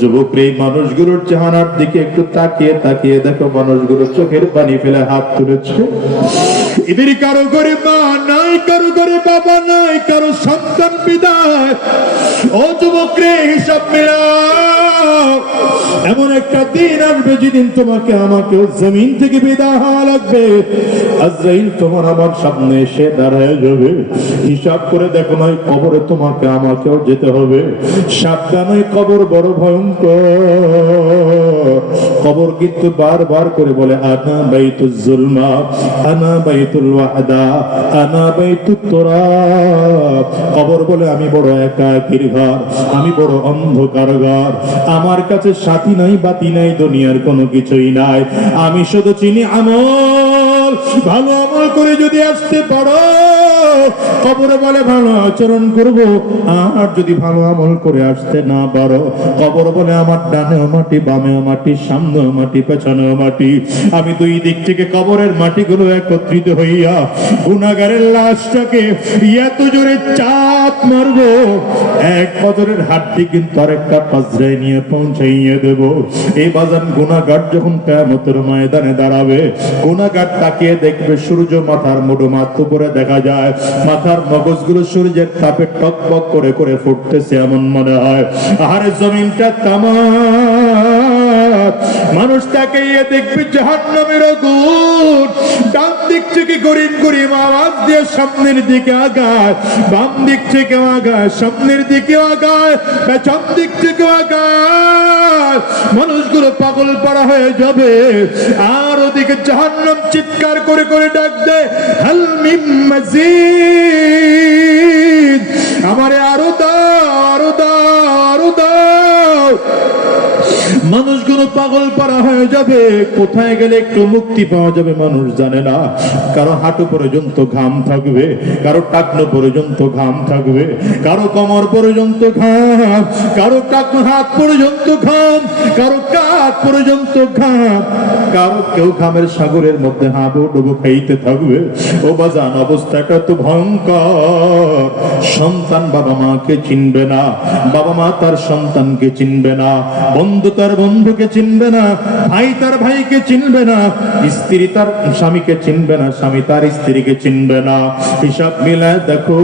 যুবক এই মানুষগুলোর চেহারার দিকে একটু তাকিয়ে তাকিয়ে দেখো, মানুষগুলো চোখের পানি ফেলে হাত তুলেছে। এদের কারো ঘরে মা নাই, কারো ঘরে বাবা নাই, কারো সন্তান বিদায়। ও যুবক রে, হিসাব মেলাও, এমন একটা দিন আসবে যেদিন তোমাকে আমাকেও জমিন থেকে বিদায় হওয়া লাগবে। আজরাইল তোমার আমার সামনে এসে দাঁড়ায় যাবে। হিসাব করে দেখো নয়, কবরে তোমাকে আমাকেও যেতে হবে। সাবধান, ওই কবর বড় ভয়ঙ্কর। কবর কিন্তু বারবার করে বলে, আনা বাইতুল জুলমা, আনা বাইতুল ওয়াহদা, আনা বাইতুত তুরাব। কবর বলে আমি বড় একাকীর ঘর, আমি বড় অন্ধকার ঘর, আমার কাছে সাথী নাই বাতি নাই, দুনিয়ার কোনো কিছুই নাই, আমি শুধু চিনি আমল। ভালো আমল করে যদি আসতে পারো, কবরে বলে ভালো আচরণ করব। আর যদি ভালো আমল করে আসতে না পারো, কবর বলে আমার ডানেও মাটি, বামেও মাটি, সামনেও মাটি, পেছনেও মাটি। আমি দুই দিক থেকে কবরের মাটিগুলো একত্রিত হইয়া গুনাহগারের লাশটাকে এত জোরে চাপ মারবো, এক বছরের হাড্ডি কিন্তু আরেকটা পাজরায় নিয়ে পৌঁছাইয়ে দেব। এই বাজান গুনাহগার যখন কিয়ামতের ময়দানে দাঁড়াবে, গুনাহগার তাকিয়ে দেখবে সূর্য মাথার মুঠো মাত্র উপরে দেখা যায়, মাথার মগজগুলো সূর্যের তাপে টকবক করে করে ফুটতেছে এমন মনে হয়। আরে জমিনটা তামাম মানুষ তাকিয়ে দেখবে জাহান্নামের আগুন। ডান দিক থেকে গরিম গরিম আওয়াজ দিয়ে সামনের দিকে আগায়, বাম দিক থেকে আগায়, সামনের দিকে আগায়, পেছন দিক থেকে আগায়। মানুষগুলো পাগল পাড়া হয়ে যাবে। আর ওদিকে জাহান্নাম চিৎকার করে করে ডাক দেয়, হাল মিন মাজিদ, আমারে আরো দাও, আরো দাও, আরো দাও। মানুষগুলো পাগল পাড়া হয়ে যাবে। কোথায় গেলে একটু মুক্তি পাওয়া যাবে মানুষ জানে না। কারো হাঁটু পর্যন্ত ঘাম থাকবে, কারো টাকনো পর্যন্ত ঘাম থাকবে, কারো কোমর পর্যন্ত ঘাম, কারো টাকনো হাত পর্যন্ত ঘাম, কারো কাঁধ পর্যন্ত ঘাম, কারো কেউ ঘামের সাগরের মধ্যে হাবুডুবু খাইতে থাকবে। ও বাজান, অবস্থাটা তো ভয়ঙ্কর। সন্তান বাবা মাকে চিনবে না, বাবা মা তার সন্তানকে চিনবে না, বন্ধু তার বন্ধুকে চিনবে না, ভাই তার ভাইকে চিনবে না, স্ত্রী তার স্বামীকে চিনবে না, স্বামী তার স্ত্রীকে চিনবে না। হিসাব মিলায় দেখো,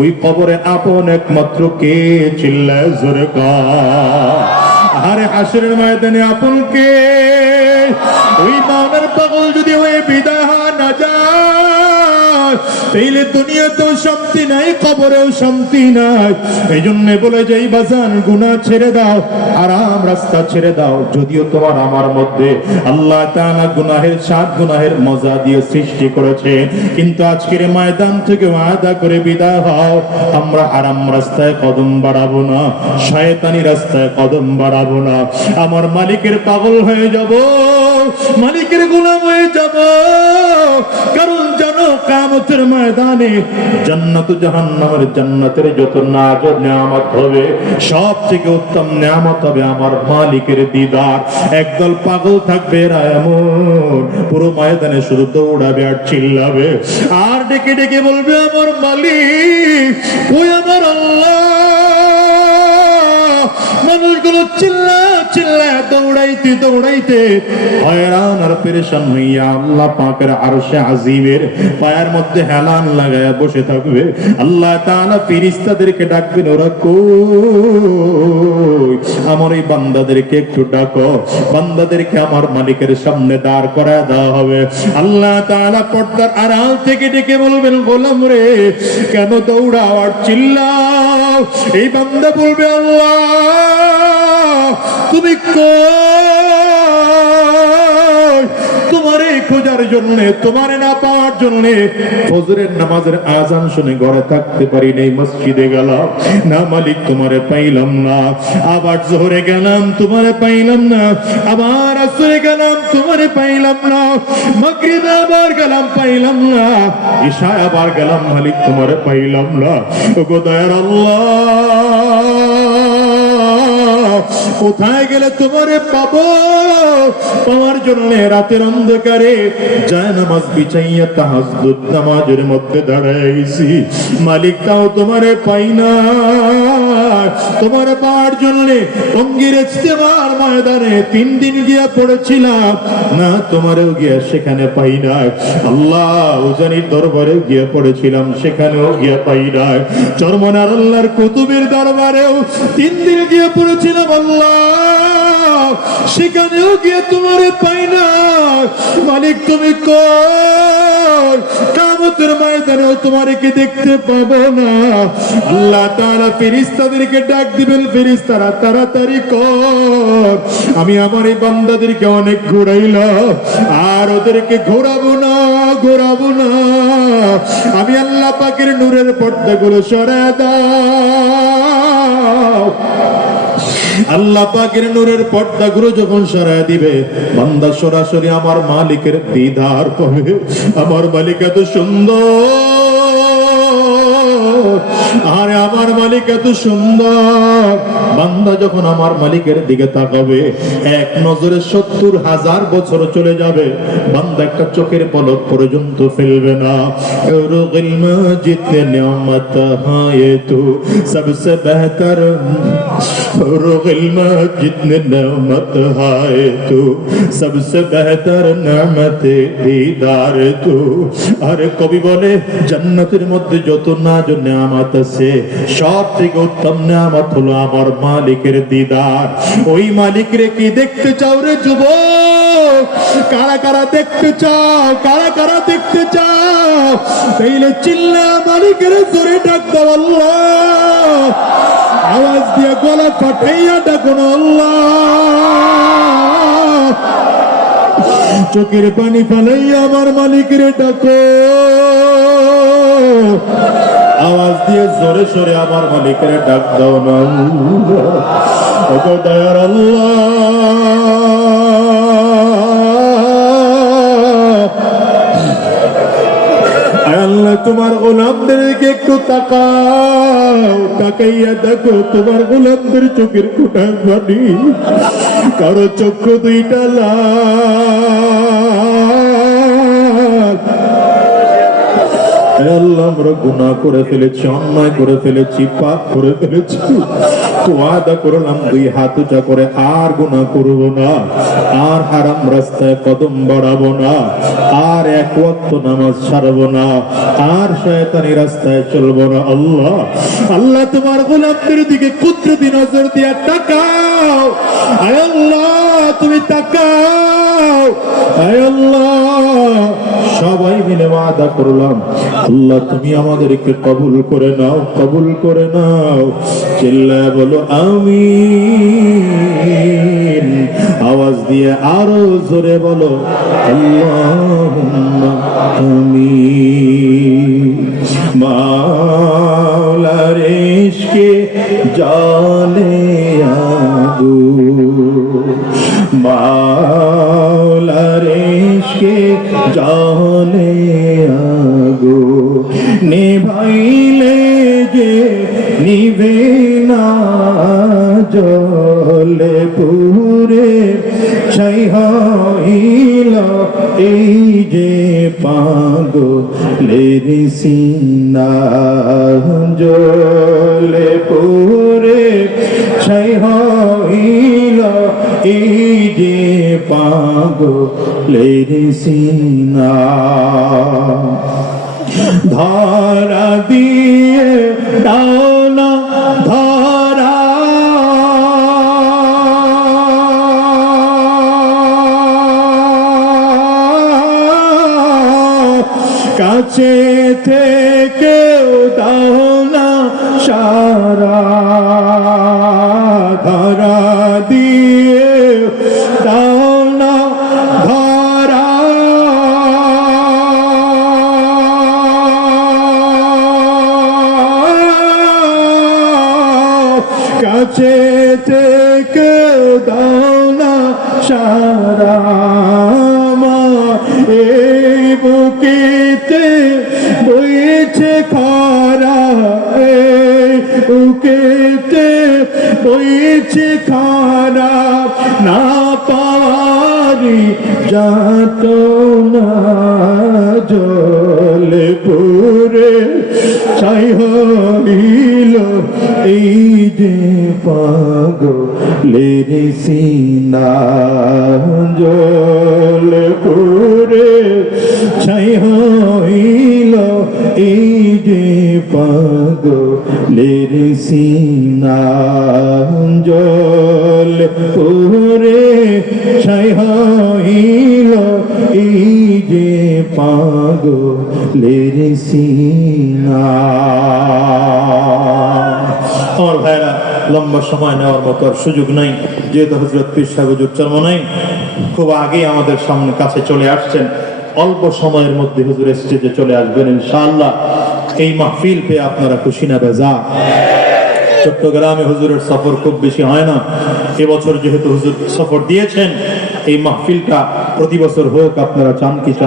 ওই কবরে আপন একমাত্র কে? চিল্লায় জোরে কর। আরে হাসরের ময়দানে আপন কে? ওই মাওলার পাগল যদি হয়ে বিদায় না যায়, তাইলে দুনিয়াতেও শান্তি নাই, কবরেও শান্তি নাই। এই জন্য বলে যাই বাজান, গুনাহ ছেড়ে দাও, আরাম রাস্তা ছেড়ে দাও। যদিও তোমার আমার মধ্যে আল্লাহ তাআলা গুনাহের সাত গুনাহের মজা দিয়ে সৃষ্টি করেছে, কিন্তু আজকের ময়দান থেকে ওয়াদা করে বিদায় হও, আমরা আরাম রাস্তায় কদম বাড়াবো না, শয়তানি রাস্তায় কদম বাড়াবো না, আমার মালিকের পাগল হয়ে যাব। মালিকের গোলাম হয়ে যাব। কারণ জানো কিয়ামতের ময়দানে জান্নাত জাহান্নামের জান্নাতের যত নাজ ও নিয়ামত হবে, সব থেকে উত্তম নিয়ামত হবে আমার মালিকের দিদার। একদল পাগল থাকবে এরা এমন, পুরো ময়দানে শুধু দৌড়াবে আর চিল্লাবে আর ডেকে ডেকে বলবে আমার মালিক, ওই আমার আল্লাহ। মানুষগুলো চিল্লা চিল্লা দৌড়াইতে দৌড়াইতে হয়রান আর পেরেশান হইয়া আল্লাহ পাকের আরশে আজিমের পায়ের মধ্যে হেলান লাগায়া বসে থাকবে। আল্লাহ তাআলা ফেরেশতাদেরকে ডাকবেন, ওরা কই? আমার এই বান্দাদেরকে একটু ডাকো। বান্দাদেরকে আমার মালিকের সামনে দাঁড় করায় দেওয়া হবে। আল্লাহ তাআলা পর্দার আড়াল থেকে ডেকে বলবেন, গোলাম রে, কেন দৌড়াও আর চিল্লাও? এই বান্দা বলবে, আল্লাহ তুমি কই? তোমারে খোঁজার জন্য, তোমারে না পাওয়ার জন্য ফজরের নামাজের আজান শুনে ঘরে থাকতে পারি নাই, মসজিদে গেলাম না মালিক, তোমারে পাইলাম না। আবার জোহরে গেলাম, তোমারে পাইলাম না। আবার আসরে গেলাম, তোমারে পাইলাম না। মাগরিবে আবার গেলাম, পাইলাম না। ইশায় আবার গেলাম, মালিক তোমারে পাইলাম না। ওগো দয়ার আল্লাহ, কোথায় গেলে তোমারে পাবো? পাওয়ার জন্য রাতের অন্ধকারে জায়নামাজ বিছাইয়া তাহাজ্জুদ নামাজের মধ্যে দাঁড়াইছি, মালিক তাও তোমারে পাই না। তোমারে পাওয়ার জন্য টঙ্গীর ইজতেমার ময়দানে 3 দিন গিয়া পড়েছিলাম না, তোমারেও গিয়া সেখানে পাই না। আল্লাহ উজানির দরবারেও গিয়া পড়েছিলাম, সেখানেও গিয়া পাই না। চরমনার আল্লাহর কুতুবের দরবারেও 3 দিন গিয়া পড়েছিলাম, আল্লাহ সেখানেও গিয়ে তোমারে পাই না। মালিক তুমি কই? কিয়ামতের ময়দানেও তোমারে কি দেখতে পাবো না? আল্লাহ তাআলা ফেরেশতাদেরকে ডাক দিবেন, ফেরেশতারা তাড়াতাড়ি কর। আমি আমার এই বান্দাদেরকে অনেক ঘোরাইলাম, আর ওদেরকে ঘোরাবো না, ঘোরাবো না। আমি আল্লাহ পাকের নূরের পর্দাগুলো সরায় দাও। আল্লাহ পাকের নূরের পর্দাগুলো যখন সরায় দিবে, বান্দা সরাসরি আমার মালিকের দিদার পাবে। আমার মালিক এত সুন্দর, আরে আমার মালিক এত সুন্দর। বান্দা যখন আমার মালিকের দিকে তাকাবে, এক নজরে 70,000 বছর চলে যাবে, বান্দা একটা চোখের পলক পর্যন্ত ফেলবে না। রুগিল মাজিদ নে নিয়ামত হায়ে তু সবসে বেহতর, রুগিল মাজিদ নে নিয়ামত হায়ে তু সবসে বেহতর নিয়ামতে দিদার তু। আরে কবি বলে, জান্নাতের মধ্যে যত নাজ ও নিয়ামত আছে, সব থেকে উত্তম নিয়ামত হলো আমার মালিকের দিদার। ওই মালিকরে কি দেখতে চাও রে যুবক? কারা কারা দেখতে চাও? কারা কারা দেখতে চাও? তাইলে চিল্লা মালিকের জোরে ডাক দাও, আল্লাহ। আওয়াজ দিয়ে গলা ফাটাইয়া ডাকো না, আল্লাহ। চোখের পানি ফেলাইয়া আমার মালিকের ডাকো, আওয়াজ দিয়ে জোরে সোরে আমার মালিকের ডাক দাও না। ওগো দয়ার আল্লাহ, তোমার গোলামদেরকে একটু তাকাও, তাকাইয়া দেখো তোমার গোলামদের চোখের কোটার পানি, কারো চক্ষু 2টা লাল। আল্লাহ আমরা গুনাহ করে ফেলেছি, অন্যায় করে ফেলেছি, পাপ করে ফেলেছি। ওয়াদা করলাম 2 হাত উঁচা করে আর গুনাহ করব না, আর হারাম রাস্তায় কদম বাড়াবো না, আর 1 ওয়াক্ত নামাজ ছাড়বো না, আর শয়তানি রাস্তায় চলবো না। আল্লাহ, আল্লাহ তোমার গোলামদের দিকে কুদরতি নজর দিয়া তাকাও। আয় আল্লাহ তুমি তাকাও। আয় আল্লাহ, সবাই মিলে ওয়াদা করলাম, আল্লাহ তুমি আমাদেরকে কবুল করে নাও, কবুল করে নাও। চিল্লায় বলো আমিন। আওয়াজ দিয়ে আরো জোরে বলো আল্লাহুম্মা আমিন। মাওলার ইশকে জালে আদু, মাওলা কে জলে আগো নেভাইলে যে নিভে না জলে পুরে ছাই হইল এই যে পাগলের সিনা জলে পুরে ছাই হইল এই যে পাগলের সিনা ধরা দিয়ে ডানা ধরা কাছে থেকে দানা সারা ধরা দিয়ে দানা ধরা কাছে থেকে দানা সারা এই বুকেতে বইছে খরা এই বুকেতে বইছে খরা না পারি যাত না জলে পুরে ছাই হইল এই যে পাগলের সিনা জলে পুরে ছাই হইল এই যে পাগলের সিনা জলে পুরে ছাই হইল এই যে পাগলের সিনা। আমার ভাইরা, লম্বা সময় নেওয়ার মতো আর সুযোগ নাই, যেহেতু হযরত পীর সাহেব হুজুর চরমনাই খুব আগেই আমাদের সামনে কাছে চলে আসছেন। অল্প সময়ের মধ্যে হুজুর স্টেজে চলে আসবেন ইনশাআল্লাহ। এই মাহফিল পেয়ে আপনারা খুশি না বেজা? চট্টগ্রামে হুজুরের সফর খুব বেশি হয় না, এবছর যেহেতু হুজুর সফর দিয়েছেন, এই মাহফিলটা প্রতি বছর হোক, আপনারা চান কি চান?